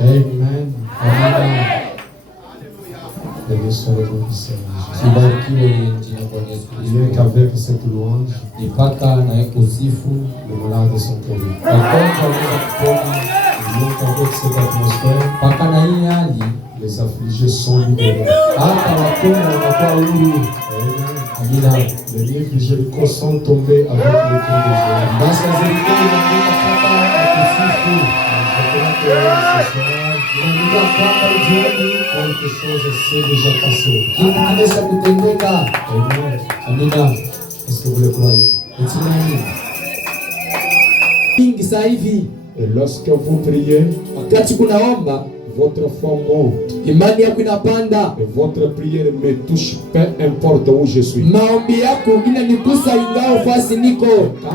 Amen. Amen. Béni soit le nom du Seigneur. Rien qu'avec cette louange, les malades sont guéris. Rien qu'avec cette atmosphère, les affligés sont libérés. Amen. Les miséricordes sont tombés avec le cri de quelque chose s'est déjà passé. Amen. Est-ce que vous le croyez? Et lorsque vous priez, votre foi monte. Et votre prière me touche, peu importe où je suis. Quand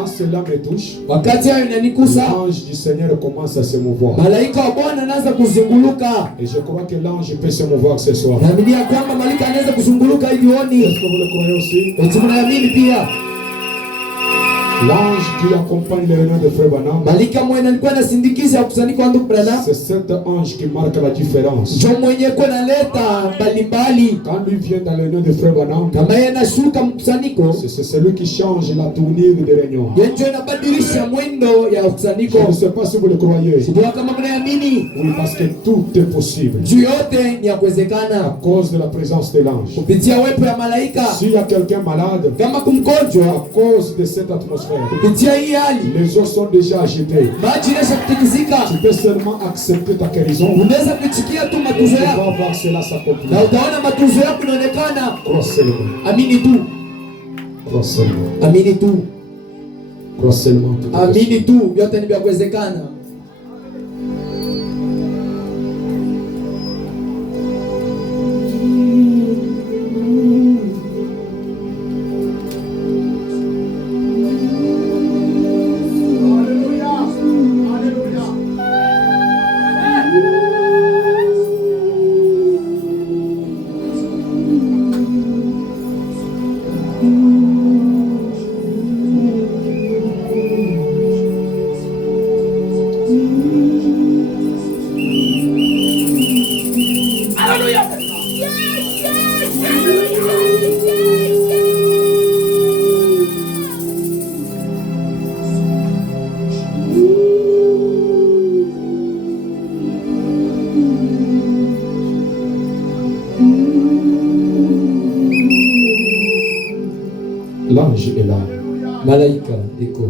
cela me touche, l'ange du Seigneur commence à se mouvoir. Et je crois que l'ange peut se mouvoir ce soir. Est-ce que vous le croyez aussi? L'ange qui accompagne les réunions de Frère Branham, c'est cet ange qui marque la différence. Quand lui vient dans les réunions de Frère Branham, c'est celui qui change la tournure des réunions. Je ne sais pas si vous le croyez. Oui, parce que tout est possible à cause de la présence de l'ange. S'il y a quelqu'un malade, à cause de cette atmosphère, les eaux sont déjà agitées. Tu peux seulement accepter ta guérison. Tu vas voir cela s'accomplir. Crois seulement. Crois seulement. Crois seulement. L'ange est là. Malaika eko.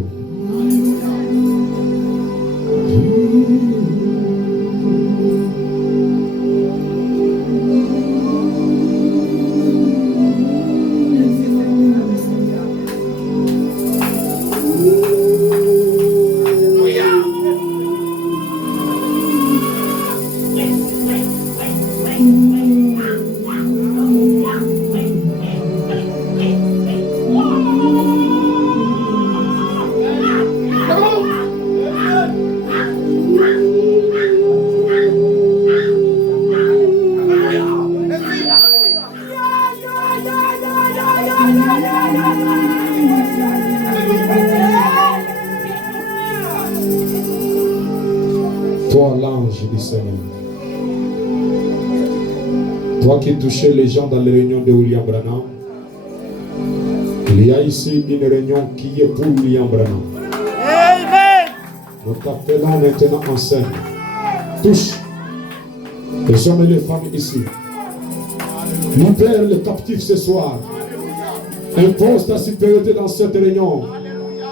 Toi, l'ange du Seigneur, toi qui touchais les gens dans les réunions de William Branham, il y a ici une réunion qui est pour William Branham. Amen. Nous t'appelons maintenant en scène. Touche les hommes et les femmes ici. Libère les captifs ce soir. Impose ta supériorité dans cette réunion.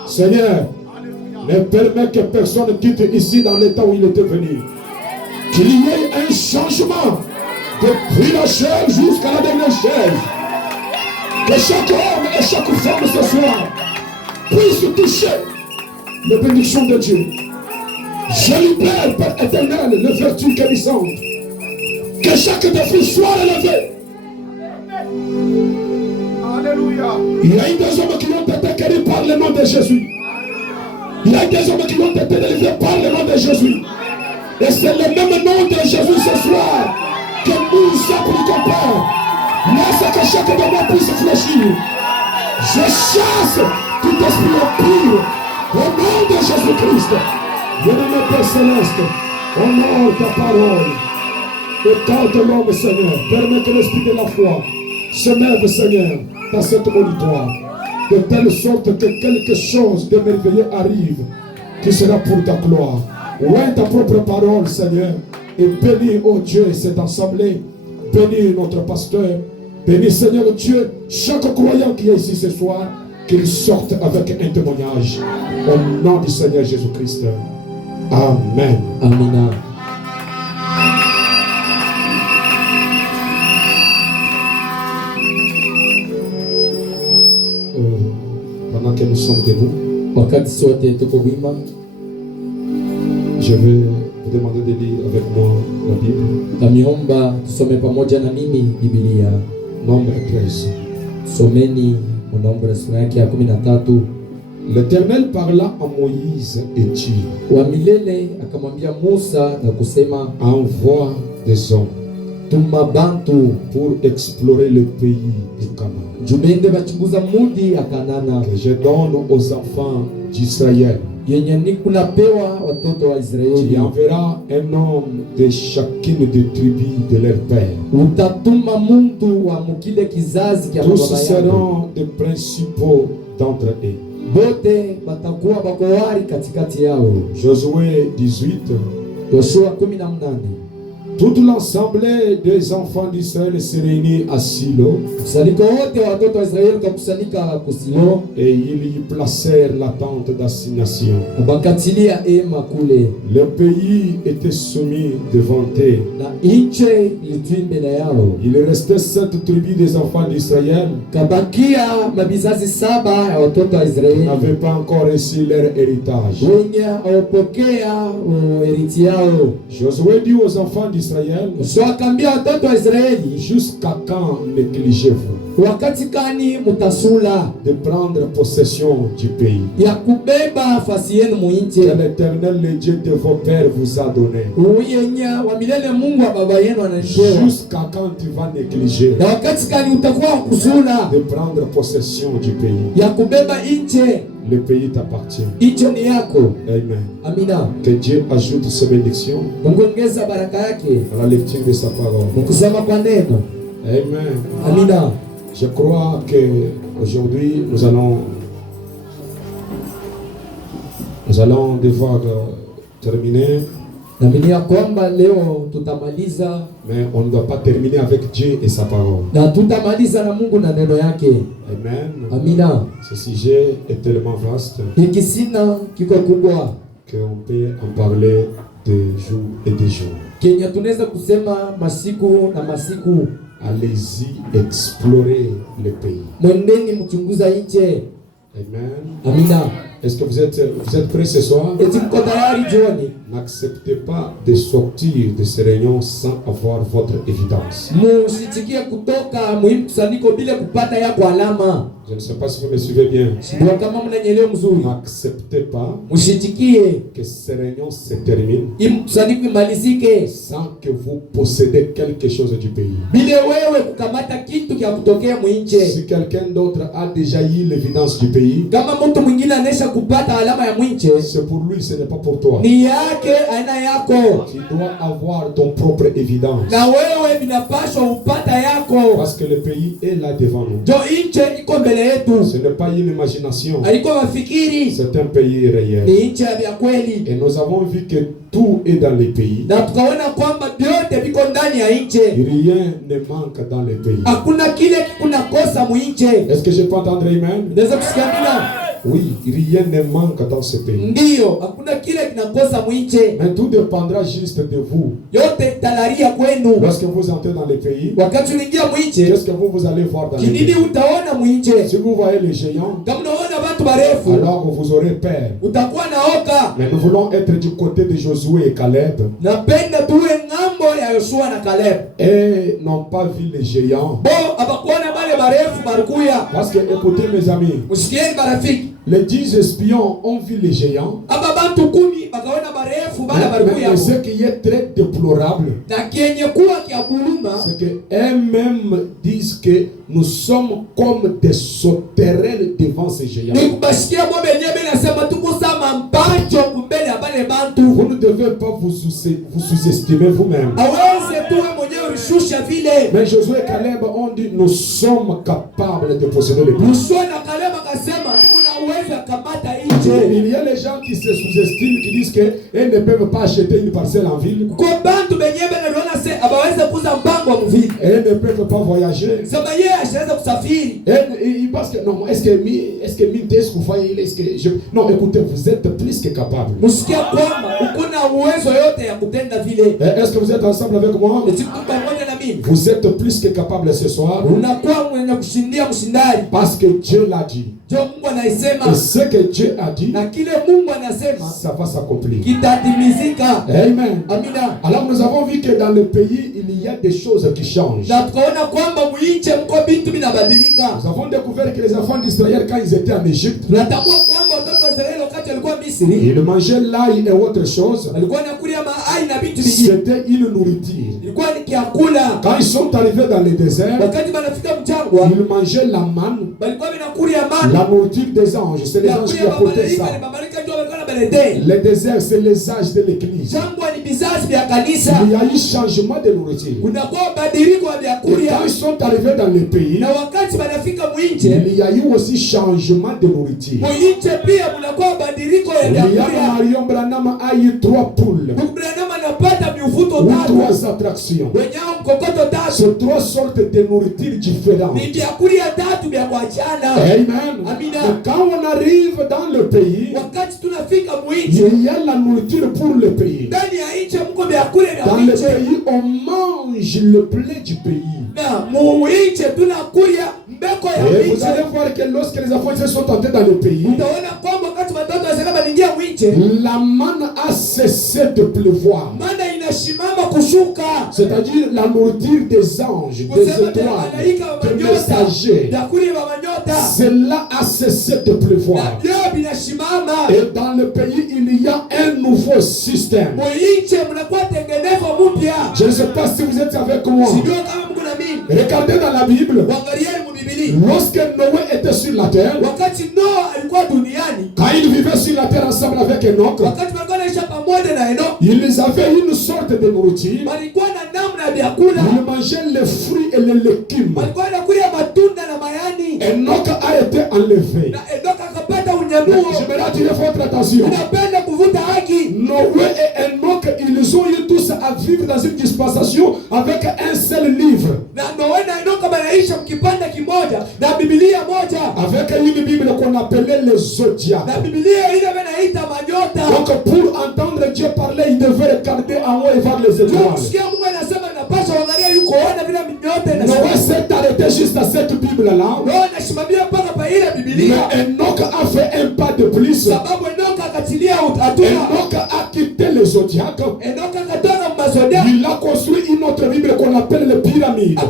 Seigneur, ne permets que personne quitte ici dans l'état où il était venu. Qu'il y ait un changement depuis la chaise jusqu'à la dernière chaise. Que chaque homme et chaque femme ce soir puisse toucher les bénédictions de Dieu. Je libère, Père éternel, les vertus guérissantes. Que chaque défi soit élevé. Alléluia. Il y a eu des hommes qui ont été guéris par le nom de Jésus. Il y a des hommes qui ont été délivrés par le nom de Jésus. Et c'est le même nom de Jésus ce soir que nous appliquons, Père. Laisse que chaque de nous puisse fléchir. Je chasse tout esprit impur au nom de Jésus-Christ. Bien-aimé Père Céleste, Honore ta parole. Écarte l'homme, Seigneur. Permets que l'esprit de la foi se mève, Seigneur, dans cet auditoire. De telle sorte que quelque chose de merveilleux arrive, qui sera pour ta gloire. Oint ta propre parole, Seigneur. Et bénis, oh Dieu, cette assemblée. Bénis notre pasteur. Bénis, Seigneur Dieu, chaque croyant qui est ici ce soir, qu'il sorte avec un témoignage. Au nom du Seigneur Jésus-Christ. Amen. Amina. Pendant que nous sommes debout, Wakati sote tuko wima, je vais vous demander de lire avec moi la Bible. namiomba tusome pamoja na mimi Biblia. Nombre 13. Someni Nombre sura yake ya 13. L'Éternel parla à Moïse et dit, Wa milele akamwambia Musa na kusema, envoie des hommes tuma bantu pour explorer le pays du Canaan, jubende bachunguza mudi akanana que je donne aux enfants d'Israël. yenye nikunapewa watoto wa Tu Israeli. enverras un homme de chacune des tribus de leur père. Utatuma muntu wa mukile kizazi kya Tous baba yako. seront des principaux d'entre eux. Bote batakuwa bakowari katikati yao. Josué 18. Yoshua 18. Toute l'assemblée des enfants d'Israël se réunit à Silo Kusanyiko wote wa watoto wa Israeli kakusanyika kusilo, et ils y placèrent la tente d'assignation. bakatilia ema kule, Le pays était soumis devant eux. na inche ilitwi mbele yao. Il restait 7 tribus des enfants d'Israël Kabakia mabizazi 7 ya watoto wa qui Israeli n'avaient pas encore reçu leur héritage. wenye awapokea eriti yao. Josué dit aux enfants d'Israël, Yoshua akaambia watoto wa Israeli, jusqu'à quand négligez-vous wakati kani mutasula de prendre possession du pays ya kubeba fasi yenu que muinche l'Éternel, le Dieu de vos pères, vous a donné? uyenya wa milele Mungu wa baba yenu ananipewa? Jusqu'à quand tu vas négliger Na wakati kani utakuwa kusula de prendre possession du pays? ya kubeba inche? Le pays t'appartient. Inche ni yako. Amen. Amina. Que Dieu ajoute ses bénédictions Mungu ongeza baraka yake à la lecture de sa parole. mkusoma kwa neno. Amen. Amina. Je crois que aujourd'hui nous allons devoir terminer, Naaminia kwamba leo tutamaliza, mais on ne doit pas terminer avec Dieu et sa parole. na tutamaliza na Mungu na neno yake. Amen. Amina. Ce sujet est tellement vaste Hiki sina kiko kubwa qu'on peut en parler de jour et de jour. Kenya tunaweza kusema masiku na masiku. Allez-y explorer le pays. Mwendeni mchunguza nje. Amen. Amina. Est-ce que vous êtes prêts ce soir? Eti mko tayari jioni? N'acceptez pas de sortir de ces réunions sans avoir votre évidence. Musitikie kutoka muhimu kusanyiko bila kupata yako alama. Je ne sais pas si vous me suivez bien. Ndio kama mnanielewa mzuri. N'acceptez pas Musitikie que ces réunions se terminent imkusanyiko imalizike sans que vous possédez quelque chose du pays. bila wewe kukamata kitu kia kutokea mwinche. Si quelqu'un d'autre a déjà eu l'évidence du pays, Kama mtu mwingine anesha kupata alama ya mwinche, c'est pour lui, ce n'est pas pour toi. ni yake aina yako. Tu dois avoir ton propre évidence. Na wewe binapashwa upata yako. Parce que le pays est là devant nous. Jo inche iko mbele yetu. Ce n'est pas une imagination. Haiko mafikiri. C'est un pays réel. Ni inche ya kweli. Et nous avons vu que tout est dans les pays. Na tukaona kwamba vyote viko ndani ya inche. Rien ne manque dans les pays. Hakuna kile kikunakosa muinche. Est-ce que je peux entendre amen? Naweza kusikia mina? Oui, rien ne manque dans ce pays. Ndiyo, hakuna kile kinakosa mwinche. Mais tout dépendra juste de vous. Yote talaria kwenu. Lorsque vous entrez dans les pays, Wakati unaingia mwinche, qu'est-ce que vous allez voir dans les kinini pays? utaona mwinche? Si vous voyez les géants, Kama unaona watu barefu, alors vous aurez peur. utakuwa na oka. Mais nous voulons être du côté de Josué et Caleb Napenda tuwe ngambo ya Yoshua na Caleb. et n'ont pas vu les géants. Bo abakuona bale barefu barukuya. Parce que écoutez mes amis, Musikieni barafiki. les 10 espions ont vu les géants. Aba bantu 10 bakaona barefu bale barukuya. Mais ce qui est très déplorable, Na kienye kuwa kia buluma, c'est que eux-mêmes disent que nous sommes comme des sauterelles devant ces géants. ni kubashikia bo benye nasema tuko sama Vous ne devez pas vous sous-estimer vous-même. Mais Josué et Caleb ont dit, nous sommes capables de posséder les pays. Il y a les gens qui se sous-estiment, qui disent qu'ils ne peuvent pas acheter une parcelle en ville. Et ils ne peuvent pas voyager. Et ils pensent que non, non, écoutez, vous êtes plus que capable. Est-ce que vous êtes ensemble avec moi? Vous êtes plus que capable ce soir. Parce que Dieu l'a dit. Et ce que Dieu a dit, ça va s'accomplir. Amen. Alors nous avons vu que dans le pays, il y a des choses qui changent. Nous avons découvert que les enfants d'Israël, quand ils étaient en Égypte, ils mangeaient l'ail et autre chose. C'était une nourriture. Quand ils sont arrivés dans le désert, ils mangeaient la manne, la nourriture des anges. C'est les anges qui apportaient ça. Le désert, c'est les âges de l'église. Il y a eu changement de nourriture. Et quand ils sont arrivés dans le pays, il y a eu aussi changement de nourriture. Marion Branham a eu 3 poules ou 3 attractions. C'est 3 sortes de nourriture différentes. Amen. Quand on arrive dans le pays, il y a la nourriture pour le pays. Dans le pays, on mange le blé du pays. Et vous allez voir que lorsque les enfants sont entrés dans le pays, la manne a cessé de pleuvoir. C'est-à-dire la nourriture des anges, des étoiles, des messagers. Cela a cessé de pleuvoir. Et dans le pays, il y a un nouveau système. Je ne sais pas si vous êtes avec moi. Regardez dans la Bible. Lorsque Noé était sur la terre, quand il vivait sur la terre ensemble avec Enoch, ils avaient une sorte de nourriture. Ils mangeaient les fruits et les légumes. Enoch a été enlevé. Je vais attirer votre attention. Noé et Enoch, ils ont eu tous à vivre dans une dispensation avec un seul livre. Avec une Bible qu'on appelait le Zodiac. Donc pour entendre Dieu parler, il devait regarder en haut et voir les étoiles. Noé s'est arrêté juste à cette Bible-là. Mais Enoch a fait un pas de plus. Enoch a quitté le Zodiac. Il a construit une autre Bible qu'on appelle les pyramides.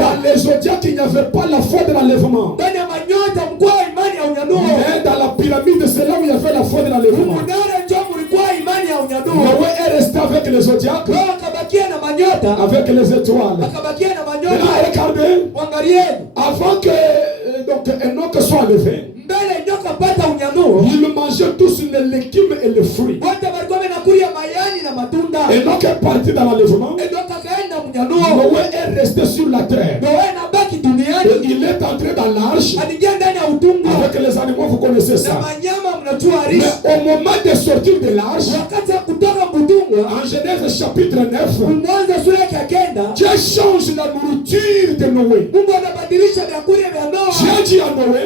Dans les Zodiac, il n'y avait pas la foi de l'enlèvement. Mais dans la pyramide, c'est là où il y avait la foi de l'enlèvement. Noé est resté avec les Zodiac, avec les étoiles. Maintenant, regardez, avant que Enoch soit enlevé, ils mangeaient tous les légumes et les fruits. Enoch est parti dans l'enlèvement. Noé est resté sur la terre. Et il est entré dans l'arche avec les animaux, vous connaissez ça. Mais au moment de sortir de l'arche, en Genèse chapitre 9, Dieu change la nourriture de Noé. Dieu dit à Noé,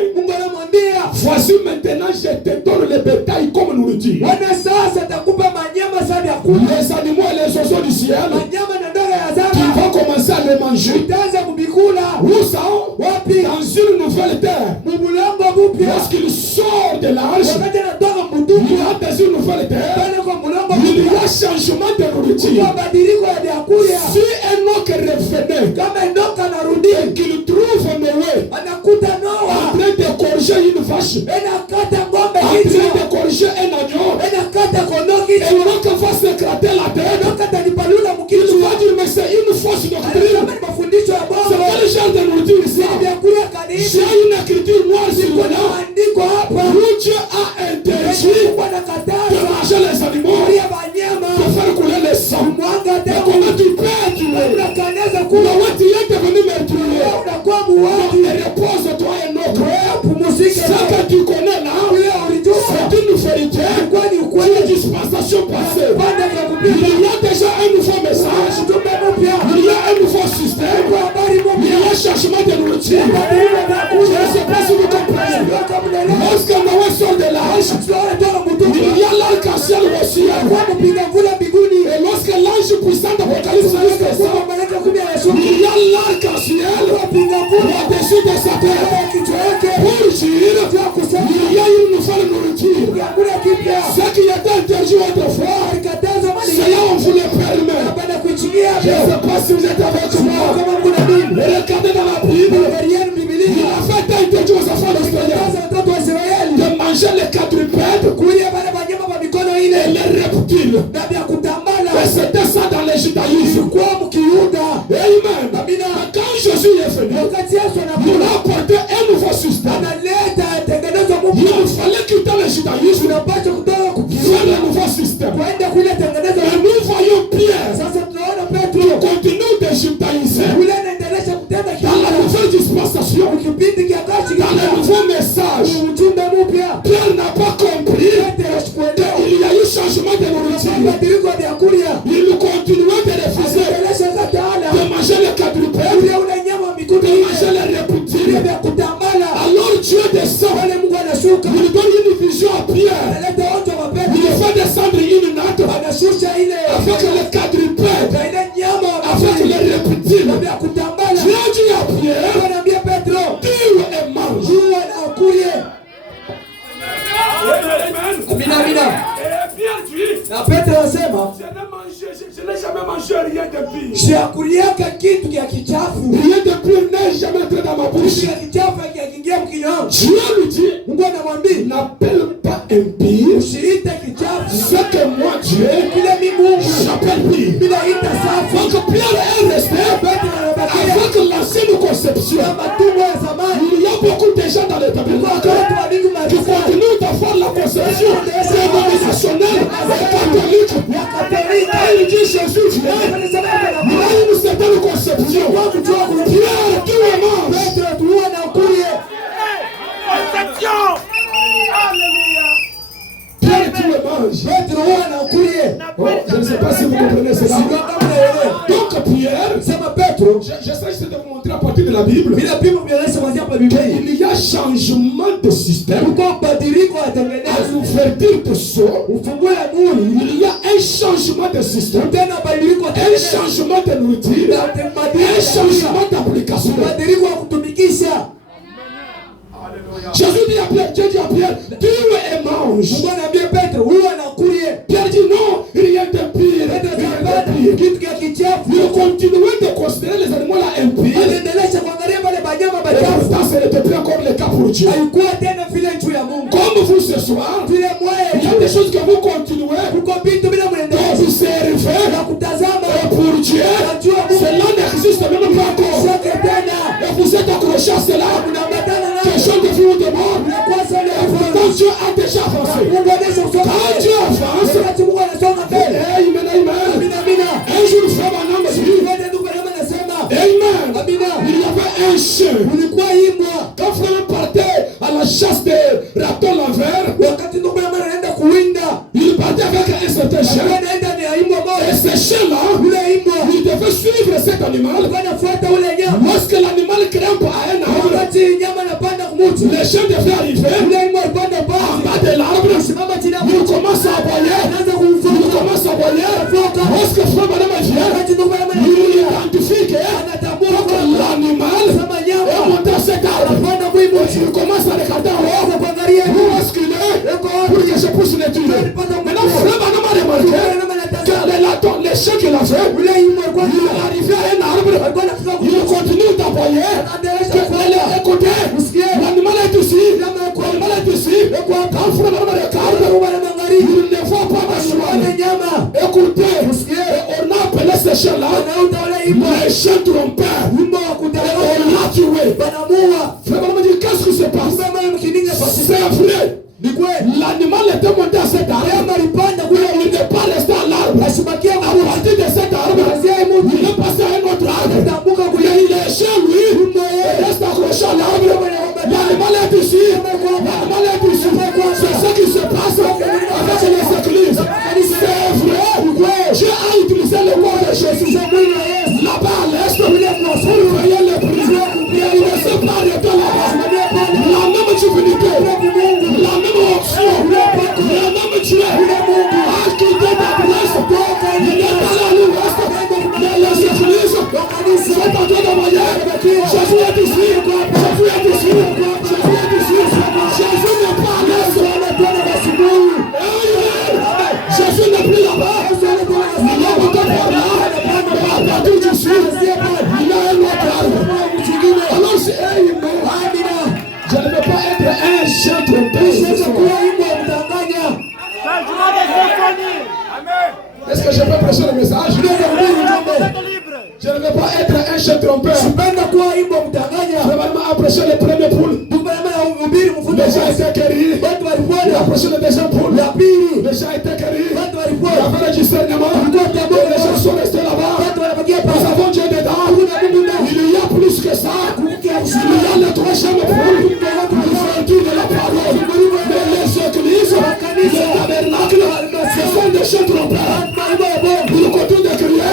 voici maintenant je te donne le bétail comme nourriture. Les animaux et les oiseaux du ciel, tu vas commencer à les manger. Où ça? Dans une nouvelle terre. Lorsqu'il sort de l'arche, il a dans une nouvelle terre. Il y a changement de nourriture. Si Enoch revenait et qu'il trouve Noé en train de corriger une vache, en train de corriger un agneau, Enoch va s'éclater la tête. Il va dire, mais c'est une fausse doctrine. C'est quel genre de nourriture ça? J'ai une écriture noire sur le où Dieu a Il y a déjà un nouveau message. Il y a un nouveau système. Il y a un changement de nourriture. Je ne sais pas si vous comprenez. Lorsque Noé sort de l'âge, il y a l'arc-en-ciel aussi. Et lorsque l'ange puissant d'Apocalypse il y a l'arc-en-ciel au-dessus de sa tête. Pour dire, il y a une nouvelle nourriture. Ce qui était interdit autrefois, cela on vous le permet. Je ne sais pas si vous êtes avec moi. Regardez dans la Bible, il a fait interdit aux enfants d'Israël de manger les quadrupèdes et les reptiles. Et c'était ça dans les judaïsmes. Amen. Quand Jésus est venu, il a apporté un nouveau système. Il fallait quitter le judaïsme, faire un nouveau système. Et nous voyons Pierre qui continue de judaïser dans la nouvelle dispensation, dans le nouveau message. Pierre n'a pas compris qu'il y a eu changement de nourriture. Il continuait de refuser de manger les quadrupèdes, de manger les reptiles. Alors Dieu descend, il donne une vision à Pierre. Il fait descendre une natte avec les quadrupèdes, avec les reptiles. Dieu dit à Pierre, tue et mange. Na Petro anasema je n'ai jamais mangé rien de pire. Siakuliaka kitu kia kichafu. Rien de pire n'est jamais entré dans ma bouche. Kitu kia kichafu kiingia mkinywa. Dieu lui dit, Mungu anamwambia, n'appelle pas impie usiite kichafu. Ce que moi Dieu, j'appelle pire. Bila ita safi. Donc Pierre est resté avec l'ancienne conception. Il y a beaucoup de gens dans le tabernacle qui continuent d'avoir la conception dénominationnelle catholique. Il dit Jésus vient, il a une certaine conception. Pierre, tu es mort. Pierre, tu es mort. Je ne sais pas si vous comprenez cela. Donc Pierre, j'essaie de vous montrer à partir de la Bible. Il y a changement de système. À l'ouverture de sceaux, il y a un changement de système, un changement de nourriture, un changement d'application. Jésus dit à Pierre, Dieu dit à Pierre, tue et mange. Pierre dit non, rien de pire. Il continuait de considérer les animaux là impies. Et pourtant ce n'était plus encore le cas pour Dieu. Comme vous ce soir, il y a des choses que vous continuez de vous servir. Et pour Dieu, cela n'existe même pas encore. Et vous êtes accrochés à cela. Question de vie ou de mort. Et pourtant Dieu a déjà avancé. Quand Dieu avance, un jour frère Branham dit, amen. Il y avait un chien. Quand frère partait à la chasse des ratons laveurs, il partait avec un certain chien. Et ce chien-là, il devait suivre cet animal. Lorsque l'animal grimpe à un arbre, le chien devait arriver en bas de l'arbre. Il commence à aboyer. Lorsque frère Branham vient, il identifie que l'animal est monté à cet arbre. Il commence à regarder en haut. Où est-ce qu'il est pour que je puisse le tuer. Maintenant, frère Branham a remarqué que les chiens qu'il a fait, il est arrivé à un arbre. Il continue d'aboyer. Écoutez, l'animal est ici. L'animal est ici. Quand frère Branham regarde, il ne voit pas ma soie. Écoutez, on a appelé ce chien-là le chien trompeur. On l'a tué. Frère Branham dit, qu'est-ce qui se passe? C'est vrai. L'animal était monté à cet arbre. Il n'est pas resté à l'arbre. À partir de cet arbre, il est passé à un autre arbre. Il est chez lui. Il reste accroché à l'arbre. L'animal est ici. C'est ce qui se passe avec les églises. C'est vrai. peux prêcher le message. Je ne veux pas être un chef trompeur. Je vais vraiment approcher le premier poule. Les gens étaient guéris. Il a approché le deuxième poule. Les gens étaient guéris. Il y avait le discernement. Les gens sont restés là-bas. Nous avons Dieu dedans. Il y a plus que ça. Il y a le troisième poule. L'ouverture de la parole. Mais les églises, les tabernacles, ce sont des chefs trompeurs. Nous continuons de crier.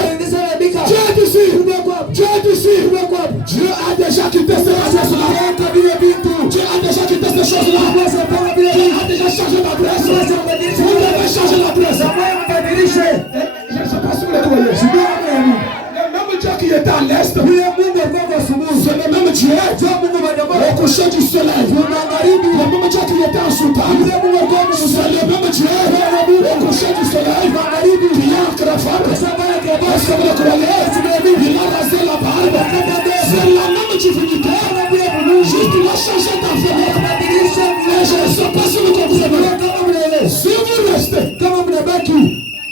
Dieu est ici. Dieu est ici. Dieu a déjà quitté ces choses-là. Dieu a déjà quitté ces choses-là. Dieu a déjà changé d'adresse. Vous devez changer d'adresse. Je ne sais pas si vous le voyez. Le même Dieu qui était à l'est, c'est le même Dieu au coucher du soleil. Le même Dieu qui était en Soudan, c'est le même Dieu au coucher du soleil qui a en cravache. Est-ce que vous le croyez? Il a rasé la barbe. C'est la même divinité. Juste il a changé d'affaire. Je ne sais pas si vous comprenez. Si vous restez,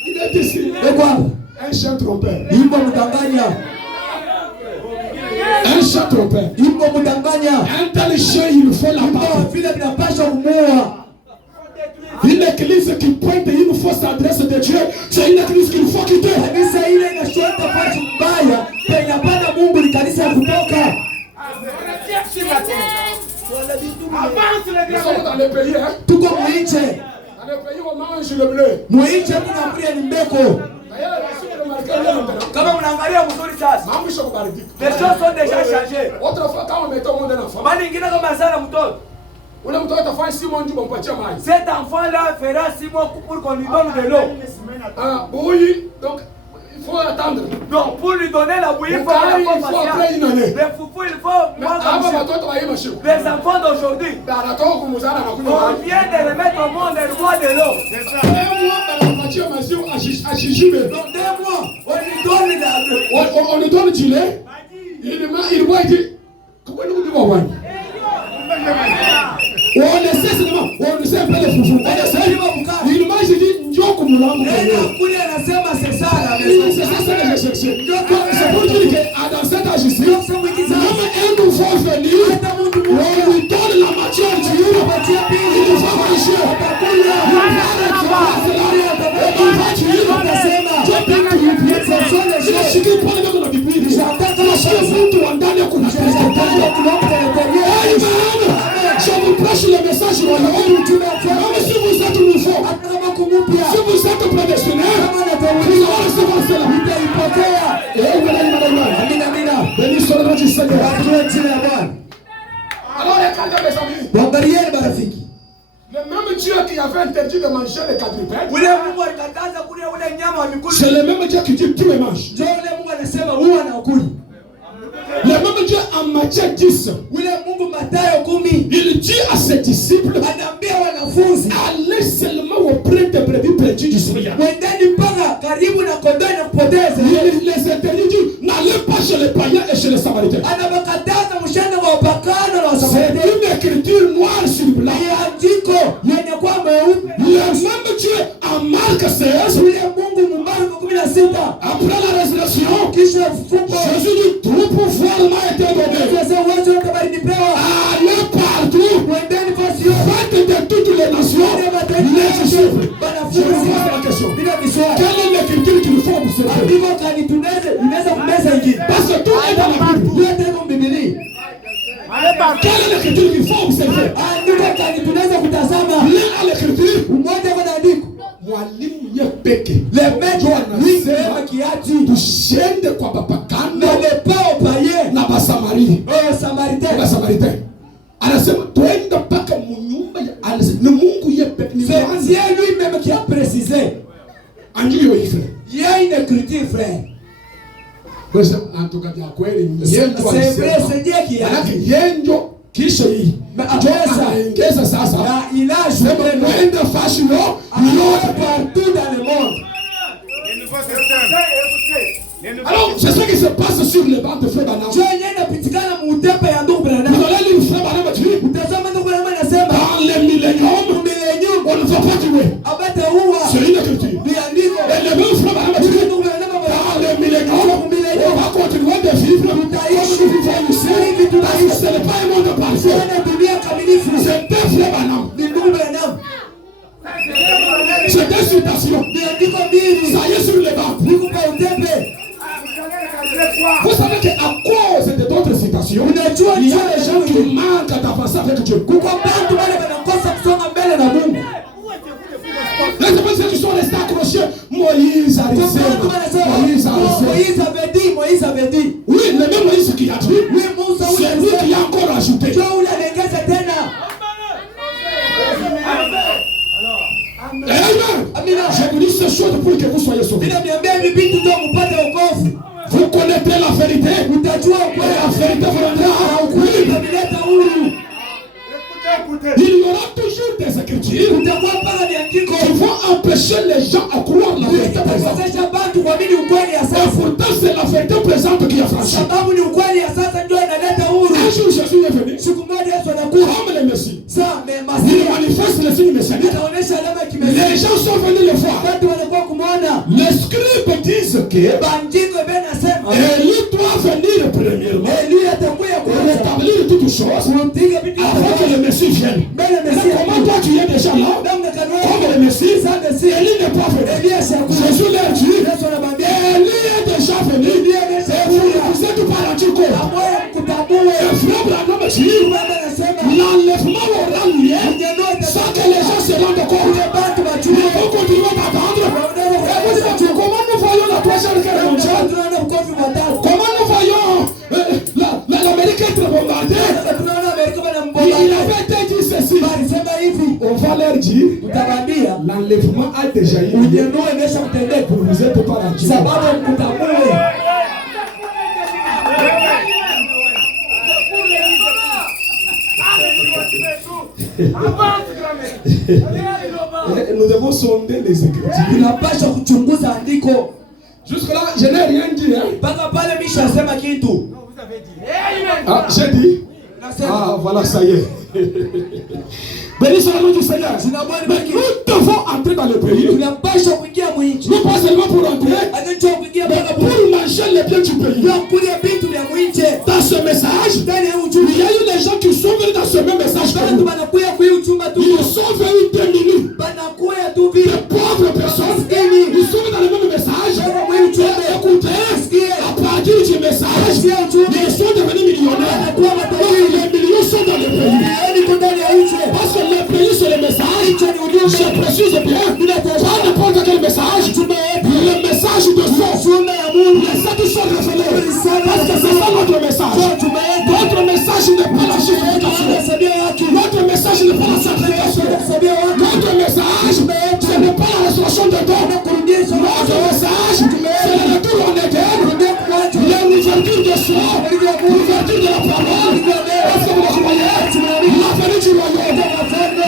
il est ici. Un chien trompeur. Un chien trompeur. Un tel chien, il faut la barbe. Une église qui pointe une fausse adresse de Dieu, c'est une église qu'il faut quitter. Nous sommes dans les pays, hein? Tout comme dans les pays où on mange le bleu. Les choses sont déjà changées. Autrefois, quand on mettait au monde un enfant, cet enfant-là fera 6 mois pour qu'on lui donne de l'eau. Oui, donc il faut attendre. Donc pour lui donner la bouillie, il faut après une année. Les foufous, il faut les enfants d'aujourd'hui. On vient de les mettre au monde et le bois de l'eau. Donc 2 mois, on lui donne du lait. Il boit, il dit, comment nous devons boire? On essaie seulement, on essaie un peu les foufous. On essaie, il mange, il dit, Ndioku Mulambo. C'est ça, c'est pour dire qu'à dans cet âge ici, même un nouveau venu, on lui donne la matière d'huile, il va manger, je vous prêche le message royal. Même si vous êtes nouveau, si vous êtes prédestiné, vous allez recevoir cela. Béni soit le nom du Seigneur. Alors regardez mes amis, le même Dieu qui avait interdit de manger les quadrupèdes, c'est le même Dieu qui dit tous les manges. Le même Dieu en Matthieu 10, il dit à ses disciples, allez seulement auprès des brebis perdues du Seigneur. Il les interdit, n'allez pas chez les païens et chez les samaritains. C'est une écriture noire sur blanc. Le même Dieu en Marc 16, après la résurrection, Jésus dit, tout pouvoir m'a été donné. Allez partout, faites de toutes les nations les disciples. Je vous pose la question, quelle est l'écriture qu'il faut observer? Parce que tout est dans la Bible. Quelle est l'écriture qu'il faut observer? Lire à l'écriture. Mwalimu yepeke le maître lui-même qui a dit tushende kwa bapakana n'allez pas au païen na basamari samaritain anasema twende mpaka munyumba ya anasema Mungu yepeke ni Dieu lui-même qui a précisé anjio hivi il y a une écriture frère parce en tout cas ya kweli c'est Dieu qui a yenjo kisha hii anaongeza sasa il a joué mwende fashion partout dans le monde. Alors c'est ce qui se passe sur les bancs de Frère Branham. Vous allez lire Frère Branham dit dans les milléniums on ne va pas tuer. C'est une écriture. Et le même Frère Branham dit d'avancement. Il y a des gens qui manquent d'avancer avec Dieu. Les gens qui sont restés accrochés, Moïse a raison. Moïse avait dit. Oui, le même Moïse qui a dit. C'est lui qui a encore ajouté. Amen. Je vous dis ces choses pour que vous soyez sauvés. Vous connaîtrez la vérité. Et la vérité vous rendra libre. Il y aura toujours des écritures qui vont empêcher les gens à croire la vérité présente. Et pourtant c'est la vérité présente qui a franchi. Un jour Jésus est venu comme le Messie. Il manifeste le signe messianique. Les gens sont venus le voir. Les scribes disent que Élie doit venir premièrement rétablir toutes choses avant que le Messie vienne. Mais comment toi tu es déjà là comme le Messie? Élie n'est pas venu. Jésus leur dit Élie est déjà venu et vous êtes paratico. Et frère Branham dit l'enlèvement aura lieu sans que les gens se rendent compte. Il faut continuer d'attendre. Comment nous voyons la troisième guerre mondiale? Comment nous voyons l'Amérique être bombardée? Il avait été dit ceci. On va leur dire l'enlèvement a déjà eu lieu. Vous êtes paratico. Nous devons sonder les Écritures. Jusque-là, je n'ai rien dit. Ah, j'ai dit. Ah, voilà, ça y est. Béni soit le nom du Seigneur. Mais nous devons entrer dans le pays. Non pas seulement pour entrer, mais pour manger les biens du pays. Dans ce message, il y a eu des gens qui sont venus dans ce même message. Ils sont venus démunis. Des pauvres personnes. Ils sont venus dans le même message. Écoutez, à partir du message, ils sont devenus millionnaires. Les millions sont dans le pays. Parce que le pays c'est le message. Je précise bien. Pas n'importe quel message. Le message de son. Les saints qui sont révélés. Parce que c'est ça notre message. Votre message n'est pas la justification. Votre message n'est pas la sanctification. Notre message, ce n'est pas la restauration de dons. Notre message, c'est le retour en éternel. L'ouverture de soi. L'ouverture de la parole. Est-ce que vous le croyez? La venue du royaume.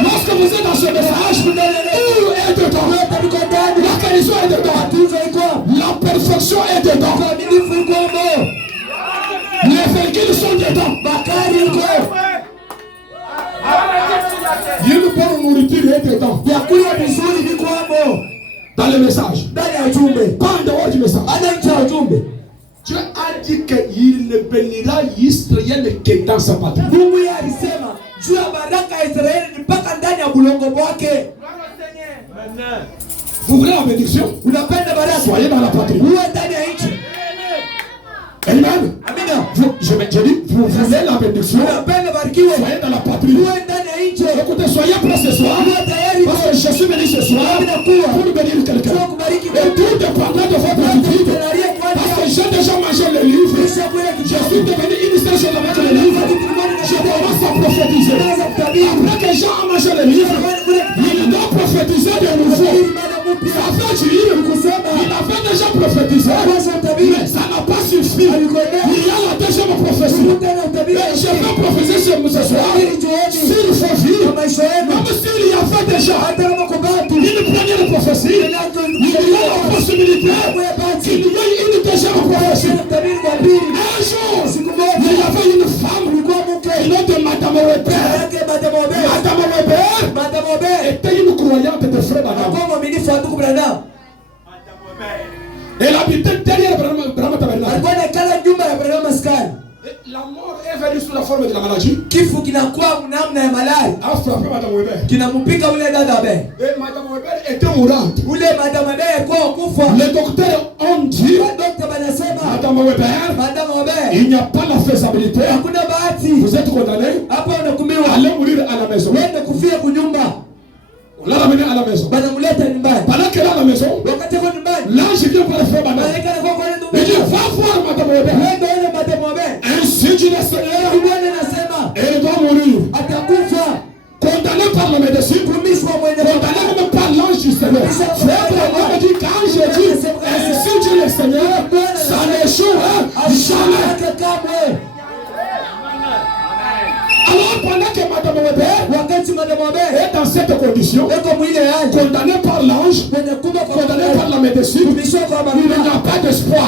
Lorsque vous êtes dans ce message, tout est dedans. La guérison est dedans. La perfection est dedans. Les véhicules sont dedans. Une bonne nourriture est dedans. Dans le message. Pas en dehors du message. Dieu a dit qu'il ne bénira Israël que dans sa patrie. Vous voulez la bénédiction? Soyez dans la patrie. Amen. Je dis, vous voulez la bénédiction? Soyez dans la patrie. Écoutez, soyez prêts ce soir. Parce que je suis venu ce soir pour bénir quelqu'un. Et tout dépendra de votre vie. Parce que j'ai déjà mangé le livre. Je suis devenu initiation avec le livre. Je commence à prophétiser. Après que Jean a mangé le livre, il doit prophétiser de nouveau. Ça fait dire, il avait déjà prophétisé, mais ça n'a pas suffi. Il y a la deuxième prophétie. Et je vais prophétiser ce soir. S'il faut vivre, même s'il y avait déjà une première prophétie, il y a la possibilité qu'il y ait une deuxième prophétie. Un jour, il y avait une femme, le nom de Madame Weber. Madame Weber était une croyante de frère Branham. Elle habitait derrière Branham Tabernacle. La mort est venue sous la forme de la maladie. A frappé Madame Weber. Et Madame Weber était mourante. Les docteurs ont dit Madame Madame Weber, il n'y a pas la faisabilité. Vous êtes condamné. Allez mourir à la maison. On l'a ramené à la maison. Pendant qu'elle est à la maison, l'ange vient pour le faire maintenant. Il dit, va voir Madame Weber. Ainsi dit le Seigneur, elle doit mourir. Condamné par la médecine, condamné même par l'ange du Seigneur. Frère Branham dit, quand je dis, ainsi dit le Seigneur, ça n'échoue jamais. Alors pendant que Madame Weber est dans cette condition, condamnée par l'ange, condamnée par la médecine, il n'y a pas d'espoir.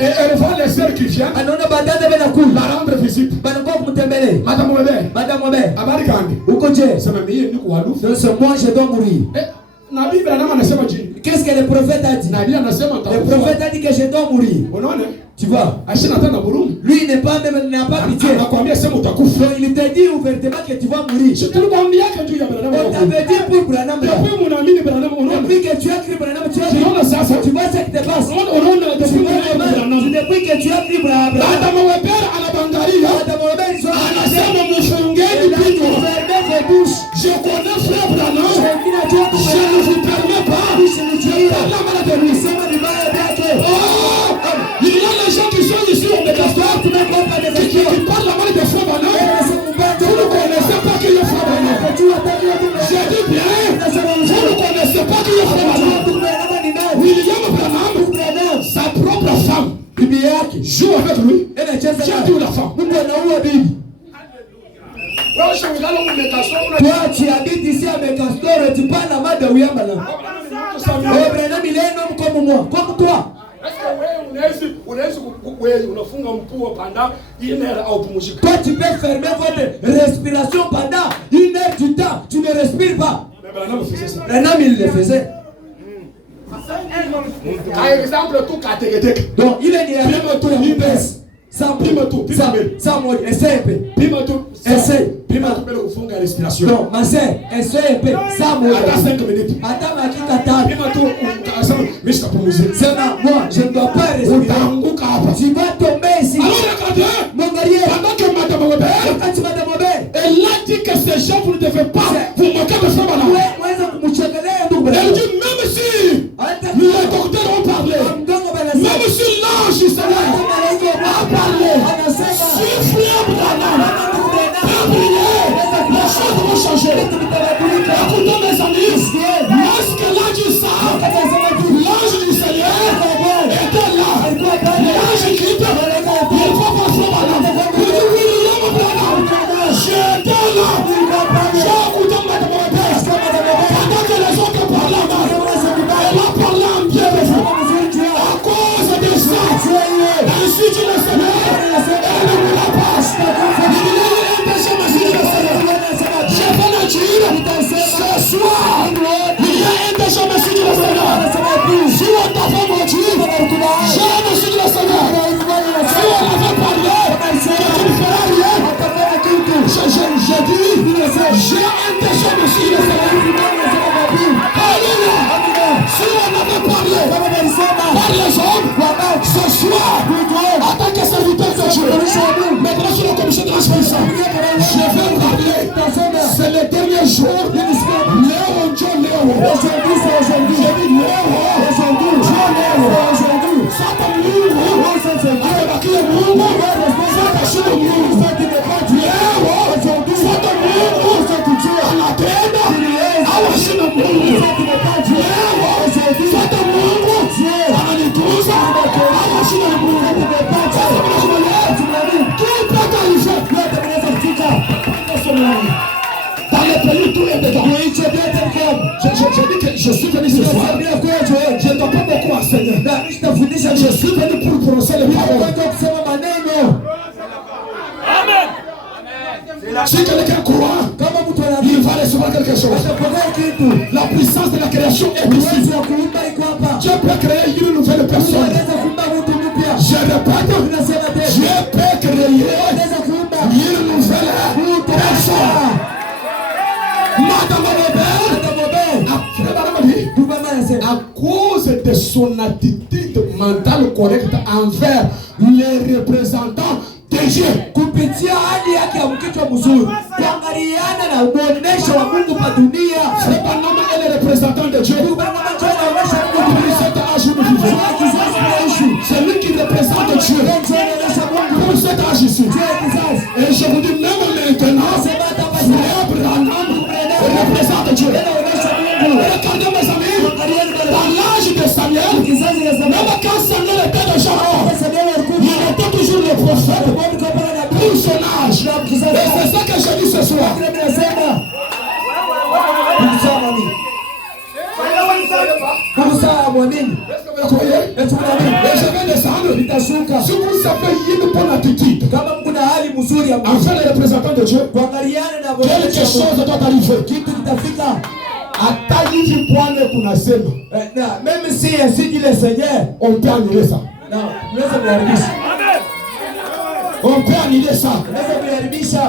Et elle voit les sœurs qui viennent la rendre visite. Madame Weber, moi je dois mourir. Qu'est-ce que le prophète a dit? Le prophète a dit que je dois mourir. Tu vois? Lui il n'a pas pitié. Il t'a dit ouvertement que tu vas mourir. On t'avait dit pour Branham. Depuis que tu as cru Branham, tu vois ce qui te passe. Depuis que tu as cru Branham, Madame Weber, je connais frère Branham. Je ne vous permets pas. Il y a les gens qui sont ici au Mégastor qui parlent la mal de frère Branham. Vous ne connaissez pas qui est frère Branham. J'ai dit bien, vous ne connaissez pas qui est frère Branham. William Branham, sa propre femme, joue avec lui. J'ai dit la femme. Toi tu habites ici à Mégastor, tu parles la mal de William Branham. Branham il est un homme comme moi, comme toi. Toi tu peux fermer votre respiration pendant 1 heure du temps, tu ne respires pas. Branham il le faisait. Donc il est né à sans mot, essaye un peu. Essaye. Donc, ma soeur, essaye un peu. Sans mot. Attends 5 minutes. Attends, ma qui t'attend. Moi, je ne dois pas respirer. Tu vas tomber ici. Alors regardez. Mon guerrier. Pendant que Madame Weber, elle a dit que ces gens, vous ne devez pas vous moquer de frère Branham. Elle dit, même si les docteurs ont parlé, même si l'ange du Seigneur a parlé, si frère Branham a prié, les choses vont changer. Écoutez mes amis, lorsque l'ange dit ça, l'ange du Seigneur était là. L'ange quitte, il va voir frère Branham. Il dit, William Branham, j'étais là. J'ai écouté Madame Weber. Pendant que les autres parlaient mal, elle a parlé en bien de vous. À cause de ça, ainsi dit le Seigneur, elle ne me l'a pas. Je vais le dire, ce soir, il y a un déchet, merci du Seigneur. Si on t'a fait mentir, j'ai merci du Seigneur. Si on avait parlé, que tu ne feras rien, j'ai dit, j'ai un déchet, merci du Seigneur. Alléluia. Si on avait parlé par les hommes, ce soir, en tant que serviteur de Dieu, maintenant sur la commission de transmission, je vais parler. C'est le dernier jour. Léo, Dieu, Léo. Aujourd'hui, c'est aujourd'hui. J'ai dit Léo. Aujourd'hui, Dieu, Léo. Aujourd'hui. Ça t'a mis où? Avec qui est où? Ça t'a mis où? Léo. Aujourd'hui, ça t'a mis où? À la tête. À la chine où? Léo. Ça t'a mis où? À la litouche. À la chine où? Ça t'a mis où? Qui peut t'arriver? Dans le pays, tout est dedans. Oui, tu es bien comme. Je dis que je suis venu ce soir. Je ne dois pas beaucoup enseigner. Je suis venu pour prononcer les paroles. Amen. Si quelqu'un croit, il va recevoir quelque chose. La puissance de la création est ici. Dieu peut créer une nouvelle personne. Je répète, Dieu peut créer une nouvelle personne. Madame Weber, à cause de son attitude mental correct envers les représentants de Dieu. Kupitia hali yake ya mkichwa mzuri, kuangaliana na uonesho wa Mungu kwa dunia. Frère Branham est le représentant de Dieu. C'est lui qui représente Dieu pour cet âge ici. Et je vous dis même maintenant, Frère Branham représente Dieu. Regardez mes amis, dans l'âge de Samuel, même quand Samuel était déjà mort, il était toujours le prophète pour son âge. Et c'est ça que je dis ce soir. Et je vais descendre. Si vous avez une bonne attitude envers les représentants de Dieu, quelque chose doit arriver. Hata hivi Bwana kunasema, même si ainsi dit le Seigneur, on peut annuler ça. On peut annuler ça.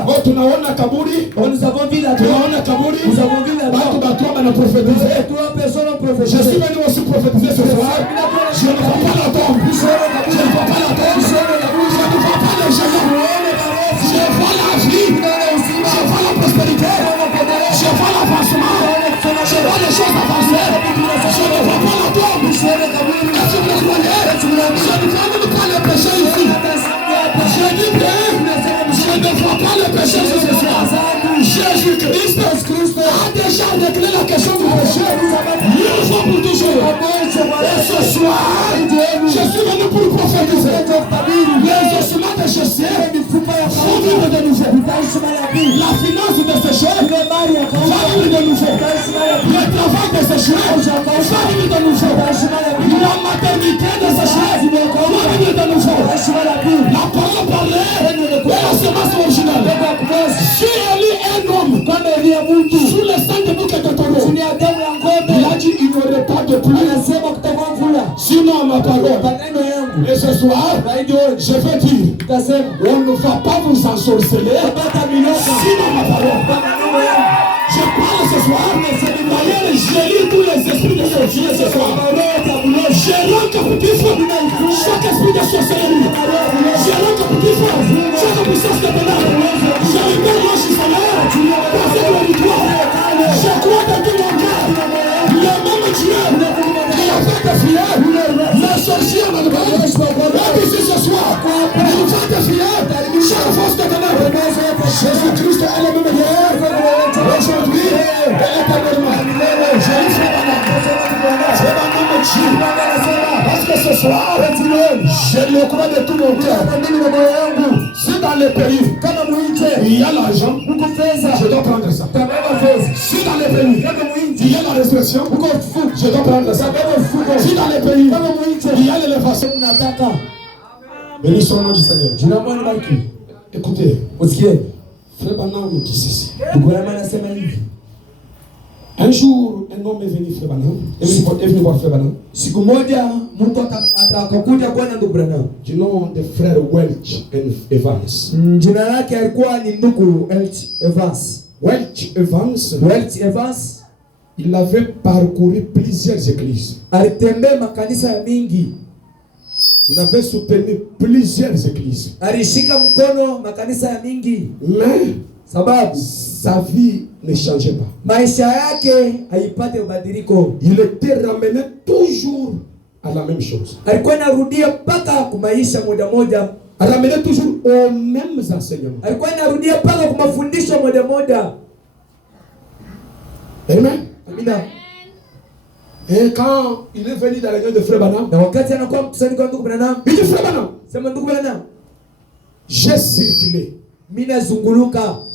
Oh, tunaona kaburi. Nous avons vu la tunaona kaburi. Nous avons vu la Batu bana prophétiser. Trois personnes ont prophétisé. Je suis venu aussi prophétiser ce soir. Je ne vois pas la tombe. Je ne vois pas la tombe. Je ne vois pas les gens. Je vois la vie. Je vois la prospérité. Je vois l'avancement. Je vois les choses avancer. Je ne vois pas la tombe. Est-ce que vous le croyez? Je ne vois même pas les péchés ici. Je dis bien, je ne vois pas le péché ce soir. Jésus-Christ a déjà réglé la question du péché. Une fois pour toujours. Et ce soir, je suis venu pour prophétiser. Les ossements de Jésus vont vivre de nouveau. La finance de ces choses va vivre de nouveau. Le travail de ces choses va vivre de nouveau. La maternité de ces choses va vivre de nouveau. La parole parlée est la semence originale. Si Élie est un homme, sous le sang de bouquet de taureau, il a dit il n'y aurait pas de pluie. Sinon ma parole. Et ce soir, je vais dire, on ne va pas vous ensorceler. Sinon ma parole. Je parle ce soir. D'ailleurs, j'ai lu tous les esprits de sorcier ce soir. Je rends captif chaque esprit de sorcellerie. Je rends captif chaque puissance de ténèbres. Je libère l'ange du salaire. Passez le victoire. Je crois de tout mon cœur. Le même Dieu qui a fait défier les sorciers dans le monde. Même ici ce soir, il va défier chaque force de ténèbres. Jésus-Christ est le même hier, aujourd'hui et éternellement. Je lui fais c'est dans le nom de Dieu. Parce que ce soir, je le crois de tout mon cœur. Si dans les pays, il y a l'argent, je dois prendre ça. Si dans les pays, il y a la restriction, je dois prendre ça. Si dans les pays, il y a l'élévation, béni soit le nom du Seigneur. Écoutez, Frère Branham dit ceci. Un jour, un homme est venu Frère Branham. Est venu voir Frère Branham. Du nom de frère Welch Evans. Welch Evans, il avait parcouru plusieurs églises. Il avait soutenu plusieurs églises. Mais sa vie ne changeait pas. Il était ramené toujours à la même chose. Ramené toujours aux mêmes enseignements. Amen. Et quand il est venu dans la réunion de Frère Branham, il dit Frère Branham, j'ai circulé.